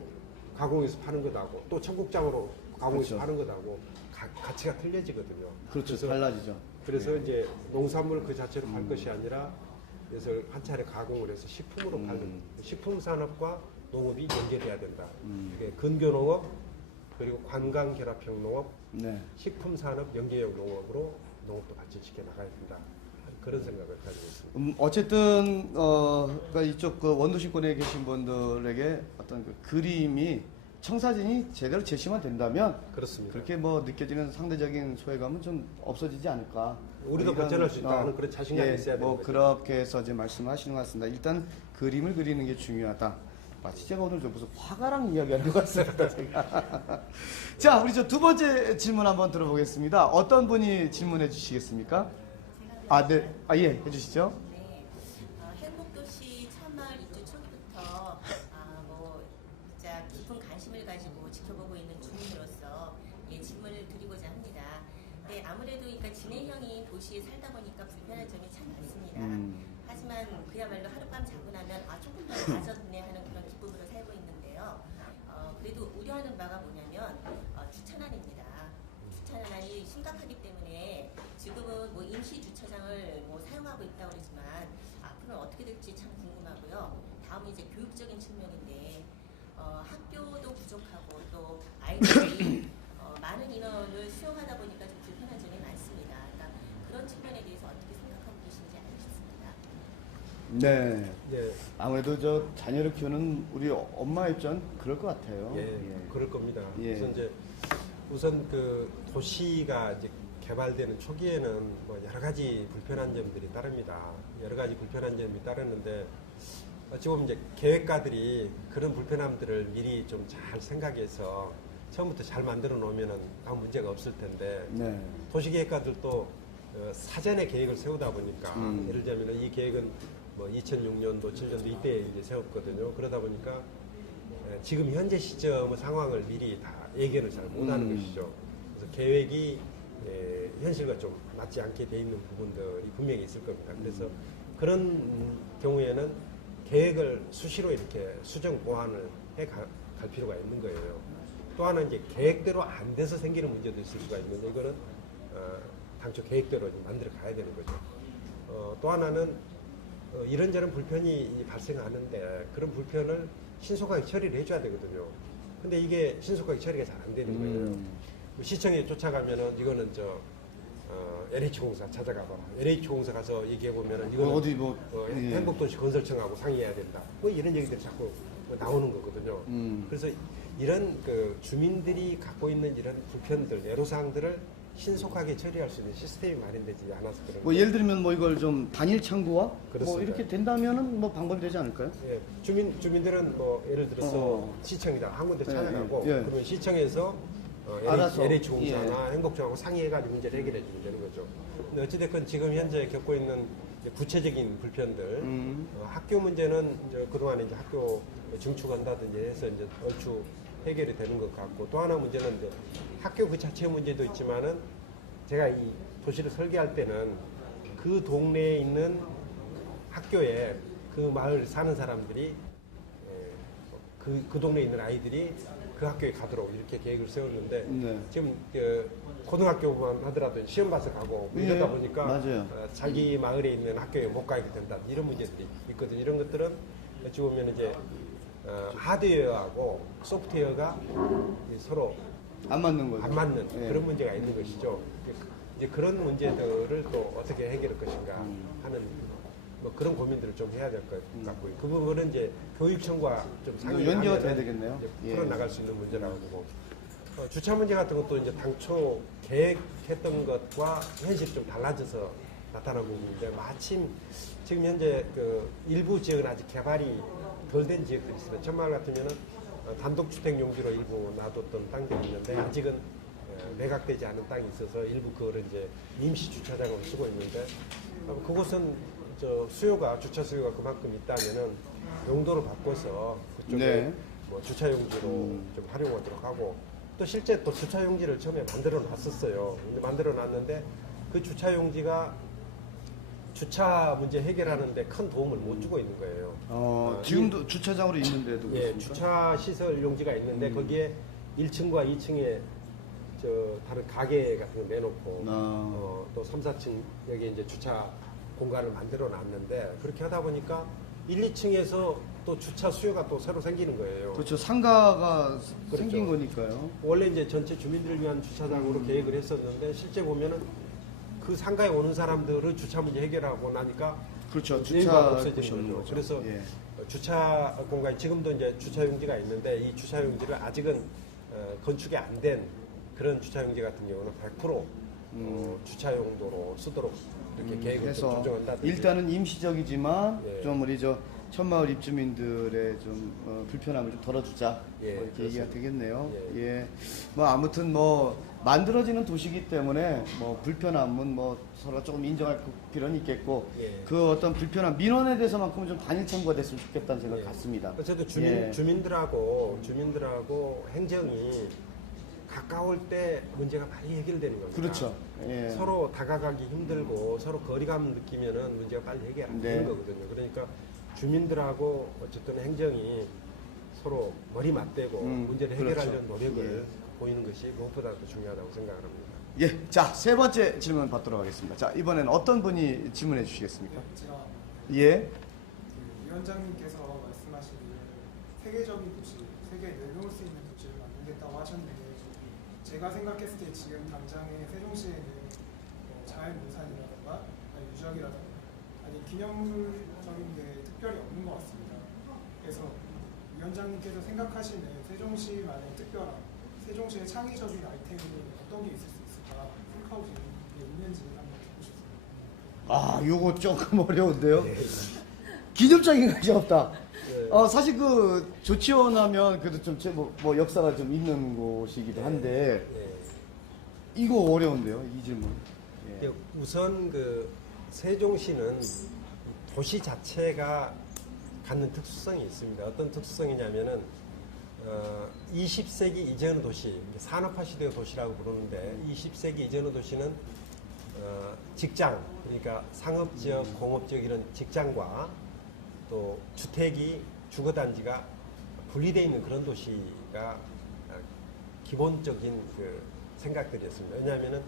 가공해서 파는 것하고 또 청국장으로 가공해서 그렇죠. 파는 것하고 가치가 틀려지거든요. 그렇죠. 달라지죠. 그래서 이제 농산물 그 자체로 팔 것이 아니라 그래서 한 차례 가공을 해서 식품으로 팔는 식품 산업과 농업이 연계돼야 된다. 이게 근교 농업 그리고 관광 결합형 농업, 네. 식품 산업 연계형 농업으로 농업도 발전시켜 나가야 된다. 그런 생각을 가지고 있습니다. 어쨌든 그러니까 이쪽 그 원도심권에 계신 분들에게 어떤 그 그림이 청사진이 제대로 제시만 된다면 그렇습니다. 그렇게 뭐 느껴지는 상대적인 소외감은 좀 없어지지 않을까. 우리도 이런, 발전할 수 있다는 그런 자신감이 있어야 되는 뭐 거죠. 그렇게 해서 이제 말씀하시는 것 같습니다. 일단 그림을 그리는 게 중요하다. 마치 제가 오늘 좀 무슨 화가랑 이야기하는 것 같습니다. 제가. 자, 우리 저 두 번째 질문 한번 들어보겠습니다. 어떤 분이 질문해 주시겠습니까? 네. 예, 해주시죠. 네, 행복도시 천마을 입주 초기부터 진짜 깊은 관심을 가지고 지켜보고 있는 주민으로서 질문을 드리고자 합니다. 네, 아무래도 그러니까 진해형이 도시에 살다 보니까 불편한 점이 참 많습니다. 하지만 그야말로 하룻밤 자고 나면 조금 더 나아졌네 하는 그런 기쁨으로 살고 있는데요. 그래도 우려하는 바가 뭐냐면 주차난입니다. 주차난이 심각하기 때문에 지금은 뭐 임시 주차장을 뭐 사용하고 있다고 그러지만 앞으로는 어떻게 될지 참 궁금하고요. 다음은 이제 교육적인 측면인데 학교도 부족하고 또 아이들이 많은 인원을 수용하다 보니까 좀 불편한 점이 많습니다. 그러니까 그런 측면에 대해서 어떻게 생각하고 계신지 알고 싶습니다. 네. 예, 아무래도 저 자녀를 키우는 우리 엄마 입장 그럴 것 같아요. 그럴 겁니다. 예. 우선 그 도시가 이제 개발되는 초기에는 뭐 여러 가지 불편한 점들이 따릅니다. 여러 가지 불편한 점이 따르는데 어찌 보면 이제 계획가들이 그런 불편함들을 미리 좀 잘 생각해서 처음부터 잘 만들어 놓으면은 아무 문제가 없을 텐데 네. 도시계획가들도 사전에 계획을 세우다 보니까 예를 들면 이 계획은 뭐 2006년도, 7년도 이때 이제 세웠거든요. 그러다 보니까 지금 현재 시점의 상황을 미리 다 예견을 잘 못하는 것이죠. 그래서 계획이 현실과 좀 맞지 않게 돼 있는 부분들이 분명히 있을 겁니다. 그래서 그런 경우에는 계획을 수시로 이렇게 수정 보완을 해 갈 필요가 있는 거예요. 또 하나 이제 계획대로 안 돼서 생기는 문제도 있을 수가 있는데 이거는 당초 계획대로 만들어 가야 되는 거죠. 또 하나는 이런저런 불편이 발생하는데 그런 불편을 신속하게 처리를 해줘야 되거든요. 근데 이게 신속하게 처리가 잘 안 되는 거예요. 시청에 쫓아가면은 이거는 LH공사 찾아가봐라. LH공사 가서 얘기해보면은 이거는 어디 뭐, 예. 행복도시 건설청하고 상의해야 된다. 뭐 이런 얘기들이 자꾸 나오는 거거든요. 그래서 이런 그 주민들이 갖고 있는 이런 불편들, 애로사항들을 신속하게 처리할 수 있는 시스템이 마련되지 않아서 그런 뭐 예를 들면 뭐 이걸 좀 단일 창구화 뭐 그렇습니다. 이렇게 된다면은 뭐 방법이 되지 않을까요? 예, 주민들은 뭐 예를 들어서 시청이다 한 군데 예, 찾아가고 예, 예. 그러면 시청에서 알아서, LH공사나 행복청하고 상의해가지고 문제를 해결해 주면 되는 거죠. 근데 어찌됐건 지금 현재 겪고 있는 이제 구체적인 불편들, 학교 문제는 이제 그동안에 이제 학교 증축한다든지 해서 이제 얼추 해결이 되는 것 같고 또 하나 문제는 이제 학교 그 자체 문제도 있지만은 제가 이 도시를 설계할 때는 그 동네에 있는 학교에 그 마을 사는 사람들이 그 동네에 있는 아이들이 그 학교에 가도록 이렇게 계획을 세웠는데 네. 지금 고등학교만 하더라도 시험 봐서 가고 예, 이러다 보니까 맞아요. 자기 마을에 있는 학교에 못 가게 된다 이런 문제들이 있거든요. 이런 것들은 어찌 보면 이제 하드웨어하고 소프트웨어가 서로 안 맞는 거죠. 안 맞는 예. 그런 문제가 있는 것이죠. 이제 그런 문제들을 또 어떻게 해결할 것인가 하는 뭐 그런 고민들을 좀 해야 될 것 같고요. 그 부분은 이제 교육청과 좀 상의를 연계가 하면은 돼야 되겠네요. 이제 예. 풀어나갈 수 있는 문제라고 보고 주차 문제 같은 것도 이제 당초 계획했던 것과 현실이 좀 달라져서 나타나고 있는데 마침 지금 현재 그 일부 지역은 아직 개발이 덜 된 지역들이 있습니다. 천마을 같으면은 단독주택 용지로 일부 놔뒀던 땅들이 있는데 아직은 매각되지 않은 땅이 있어서 일부 그거를 이제 임시 주차장으로 쓰고 있는데 그곳은 주차 수요가 그만큼 있다면은 용도를 바꿔서 그쪽에 네. 뭐 주차 용지로 좀 활용하도록 하고 또 실제 또 주차 용지를 처음에 만들어 놨었어요. 근데 만들어 놨는데 그 주차 용지가 주차 문제 해결하는데 큰 도움을 못 주고 있는 거예요. 지금도 주차장으로 있는데도 예, 그렇습니까? 주차 시설 용지가 있는데 거기에 1층과 2층에 다른 가게 같은 거 내놓고 또 3, 4층 여기 이제 주차 공간을 만들어 놨는데 그렇게 하다 보니까 1, 2층에서 또 주차 수요가 또 새로 생기는 거예요. 그렇죠. 상가가 그렇죠. 생긴 거니까요. 원래 이제 전체 주민들을 위한 주차장으로 계획을 했었는데 실제 보면은 그 상가에 오는 사람들은 주차 문제 해결하고 나니까 그렇죠. 여유가 주차 없어지는 곳이 없는 거죠. 거죠. 그래서 예. 주차 공간이 지금도 이제 주차 용지가 있는데 이 주차 용지를 아직은 건축이 안 된 그런 주차 용지 같은 경우는 100% 주차 용도로 쓰도록 이렇게 계획을 좀 해서 조정한다든지. 일단은 임시적이지만 예. 좀 우리 천마을 입주민들의 좀 불편함을 좀 덜어주자 예, 뭐 이렇게 얘기가 그렇습니다. 되겠네요. 예. 예. 뭐 아무튼 뭐 만들어지는 도시이기 때문에 뭐 불편함은 뭐 서로 조금 인정할 필요는 있겠고 예. 그 어떤 불편함 민원에 대해서만큼은 좀 단일 청구가 됐으면 좋겠다는 생각 예. 같습니다. 저도 예. 주민들하고 행정이 가까울 때 문제가 많이 해결되는 겁니다. 그렇죠. 예. 서로 다가가기 힘들고 서로 거리감 느끼면은 문제가 빨리 해결 안 되는 네. 거거든요. 그러니까 주민들하고 어쨌든 행정이 서로 머리 맞대고 문제를 해결하려는 그렇죠. 노력을 예. 보이는 것이 무엇보다도 중요하다고 생각을 합니다. 예. 자, 세 번째 질문 받도록 하겠습니다. 자, 이번엔 어떤 분이 질문해 주시겠습니까? 제가 예. 그 위원장님께서 말씀하신 세계적인 도시, 세계에 내놓을 수 있는 도시를 만들겠다고 하셨는데 제가 생각했을 때 지금 당장의 세종시에는 자연유산이라든가 유적이라든가 아니 기념물적인 게 특별히 없는 것 같습니다. 그래서 위원장님께서 생각하시는 세종시만의 특별한 세종시의 창의적인 아이템이 어떤 게 있을 수 있을까 생각하고 계십니다. 그게 있는지 한번 듣고 싶습니다. 아, 요거 조금 어려운데요. 네. 기념적인 것이 없다. 네. 사실 그 조치원 하면 그래도 좀 뭐 역사가 좀 있는 곳이기도 한데 예. 이거 어려운데요, 이 질문. 예. 우선 그 세종시는 도시 자체가 갖는 특수성이 있습니다. 어떤 특수성이냐면은 20세기 이전의 도시, 산업화 시대의 도시라고 부르는데 20세기 이전의 도시는 직장, 그러니까 상업지역, 공업지역 이런 직장과 또 주택이 주거단지가 분리되어 있는 그런 도시가 기본적인 그 생각들이었습니다. 왜냐하면은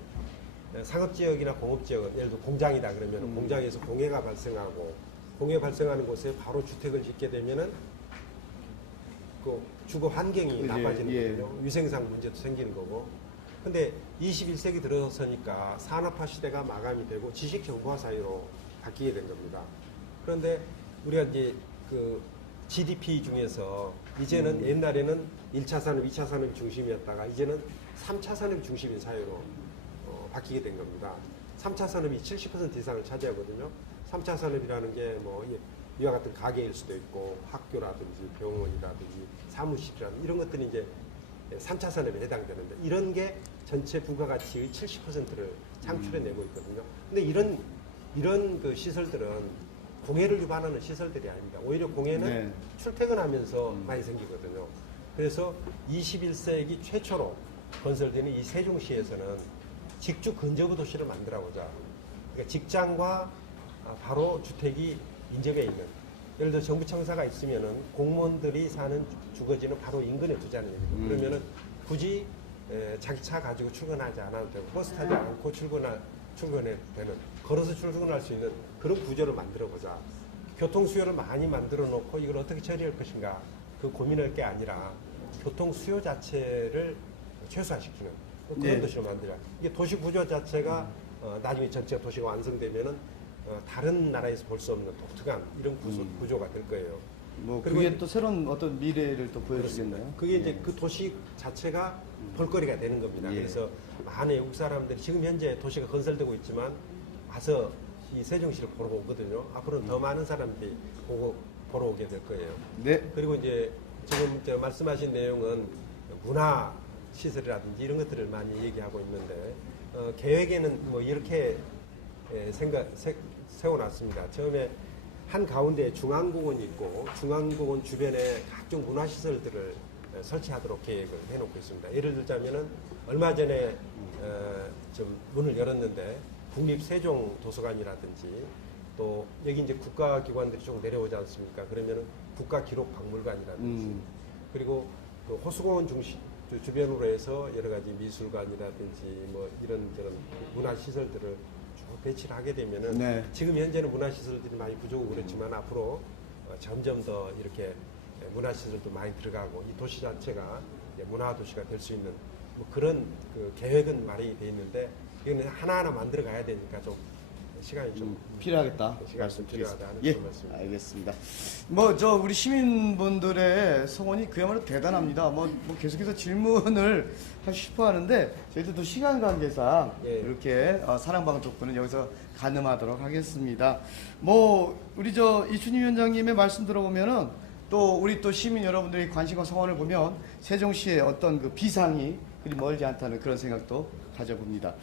상업지역이나 공업지역은 예를 들어 공장이다 그러면 공장에서 공해가 발생하고 공해 발생하는 곳에 바로 주택을 짓게 되면은 그 주거 환경이 예, 나빠지는 예. 거거든요. 위생상 문제도 생기는 거고. 근데 21세기 들어서니까 산업화 시대가 마감이 되고 지식 정보화 사회로 바뀌게 된 겁니다. 그런데 우리가 이제 그 GDP 중에서 이제는 옛날에는 1차 산업, 2차 산업이 중심이었다가 이제는 3차 산업이 중심인 사회로 바뀌게 된 겁니다. 3차 산업이 70% 이상을 차지하거든요. 3차 산업이라는 게 뭐 이와 같은 가게일 수도 있고 학교라든지 병원이라든지 사무실이라든지 이런 것들이 이제 3차 산업에 해당되는데 이런 게 전체 부가가치의 70%를 창출해내고 있거든요. 근데 이런 그 시설들은 공해를 유발하는 시설들이 아닙니다. 오히려 공해는 네. 출퇴근하면서 많이 생기거든요. 그래서 21세기 최초로 건설되는 이 세종시에서는 직주 근접의 도시를 만들어보자. 그러니까 직장과 바로 주택이 인접해 있는. 예를 들어 정부 청사가 있으면은 공무원들이 사는 주거지는 바로 인근에 두자는 얘기죠. 그러면은 굳이 자기 차 가지고 출근하지 않아도 되고 버스 타지 않고 출근해 되는 걸어서 출근할 수 있는 그런 구조를 만들어 보자. 교통 수요를 많이 만들어 놓고 이걸 어떻게 처리할 것인가 그 고민할 게 아니라 교통 수요 자체를 최소화시키는 그런 네. 도시를 만들자. 이게 도시 구조 자체가 나중에 전체 도시가 완성되면은 다른 나라에서 볼 수 없는 독특한 이런 구조가 될 거예요. 뭐 그리고 그게 이제- 또 새로운 어떤 미래를 또 보여주겠나요? 그게 이제 그 도시 자체가 볼거리가 되는 겁니다. 예. 그래서 많은 외국 사람들이 지금 현재 도시가 건설되고 있지만 와서 이 세종시를 보러 오거든요. 앞으로는 더 많은 사람들이 보러 오게 될 거예요. 네. 그리고 이제 지금 저 말씀하신 내용은 문화 시설이라든지 이런 것들을 많이 얘기하고 있는데 계획에는 뭐 이렇게 세워놨습니다. 처음에 한 가운데 중앙공원이 있고 중앙공원 주변에 각종 문화시설들을 설치하도록 계획을 해놓고 있습니다. 예를 들자면은 얼마 전에 좀 문을 열었는데 국립세종도서관이라든지 또 여기 이제 국가기관들이 좀 내려오지 않습니까? 그러면은 국가기록박물관이라든지 그리고 그 호수공원 주변으로 해서 여러 가지 미술관이라든지 뭐 이런저런 문화시설들을 쭉 배치를 하게 되면은 네. 지금 현재는 문화시설들이 많이 부족하고 그렇지만 앞으로 점점 더 이렇게 문화시설도 많이 들어가고 이 도시 자체가 이제 문화도시가 될 수 있는 뭐 그런 그 계획은 마련이 돼 있는데 이거는 하나하나 만들어 가야 되니까 좀 시간이 좀 필요하겠다 시간이 좀 필요하다는 예, 그런 말씀입니다. 알겠습니다. 뭐 우리 시민분들의 성원이 그야말로 대단합니다. 뭐 계속해서 질문을 하고 싶어 하는데 저희들도 시간 관계상 예. 이렇게 사랑방송분은 여기서 가늠하도록 하겠습니다. 우리 이춘희 위원장님의 말씀 들어보면은 또 우리 또 시민 여러분들이 관심과 성원을 보면 세종시의 어떤 그 비상이 그리 멀지 않다는 그런 생각도 가져봅니다.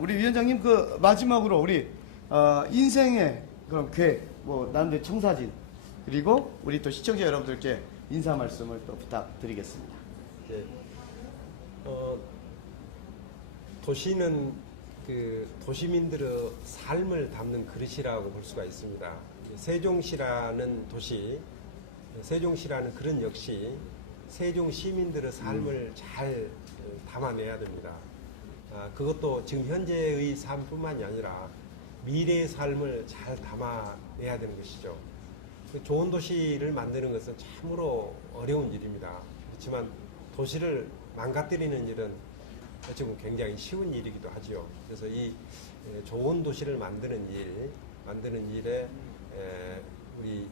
우리 위원장님 그 마지막으로 우리 인생의 그런 계획, 나름대로 청사진 그리고 우리 또 시청자 여러분들께 인사 말씀을 또 부탁드리겠습니다. 예. 도시는 그 도시민들의 삶을 담는 그릇이라고 볼 수가 있습니다. 세종시라는 도시, 세종시라는 그릇 역시 세종 시민들의 삶을 잘 담아내야 됩니다. 그것도 지금 현재의 삶뿐만이 아니라 미래의 삶을 잘 담아내야 되는 것이죠. 그 좋은 도시를 만드는 것은 참으로 어려운 일입니다. 그렇지만 도시를 망가뜨리는 일은 어찌 보면 굉장히 쉬운 일이기도 하죠. 그래서 이 좋은 도시를 만드는 일에 우리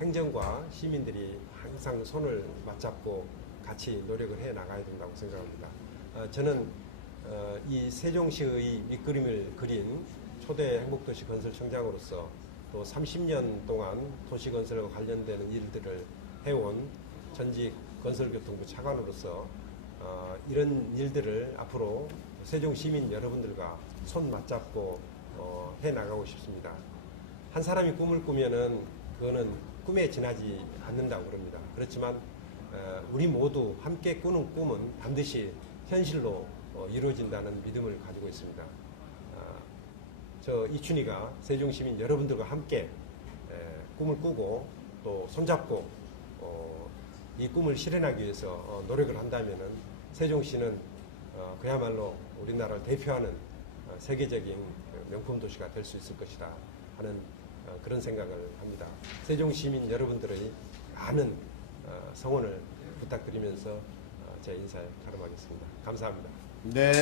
행정과 시민들이 항상 손을 맞잡고 같이 노력을 해 나가야 된다고 생각합니다. 저는 이 세종시의 밑그림을 그린 초대 행복도시 건설청장으로서 또 30년 동안 도시건설과 관련되는 일들을 해온 전직 건설교통부 차관으로서 이런 일들을 앞으로 세종 시민 여러분들과 손 맞잡고 해나가고 싶습니다. 한 사람이 꿈을 꾸면은 그거는 꿈에 지나지 않는다고 그럽니다. 그렇지만 우리 모두 함께 꾸는 꿈은 반드시 현실로 이루어진다는 믿음을 가지고 있습니다. 저 이춘희가 세종시민 여러분들과 함께 꿈을 꾸고 또 손잡고 이 꿈을 실현하기 위해서 노력을 한다면은 세종시는 그야말로 우리나라를 대표하는 세계적인 명품 도시가 될 수 있을 것이다 하는 그런 생각을 합니다. 세종시민 여러분들의 많은 성원을 부탁드리면서 제 인사에 가름하겠습니다. 감사합니다. 네.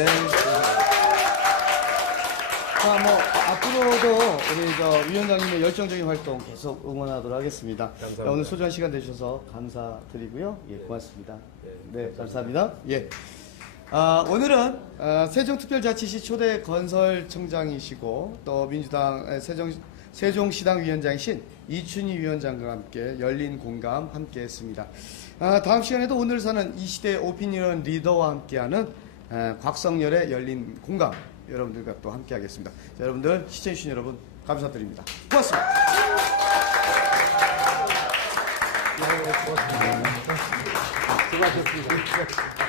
자, 뭐 앞으로도 우리 저 위원장님의 열정적인 활동 계속 응원하도록 하겠습니다. 감사합니다. 자, 오늘 소중한 시간 내주셔서 감사드리고요. 예, 고맙습니다. 네, 네, 감사합니다. 예. 오늘은 세종특별자치시 초대 건설청장이시고 또 민주당 세종시당 위원장이신 이춘희 위원장과 함께 열린 공감 함께했습니다. 다음 시간에도 오늘 사는 이 시대 오피니언 리더와 함께하는 곽성열의 열린 공감 여러분들과 또 함께하겠습니다. 자, 여러분들 시청해주신 여러분 감사드립니다. 고맙습니다. 수고하셨습니다.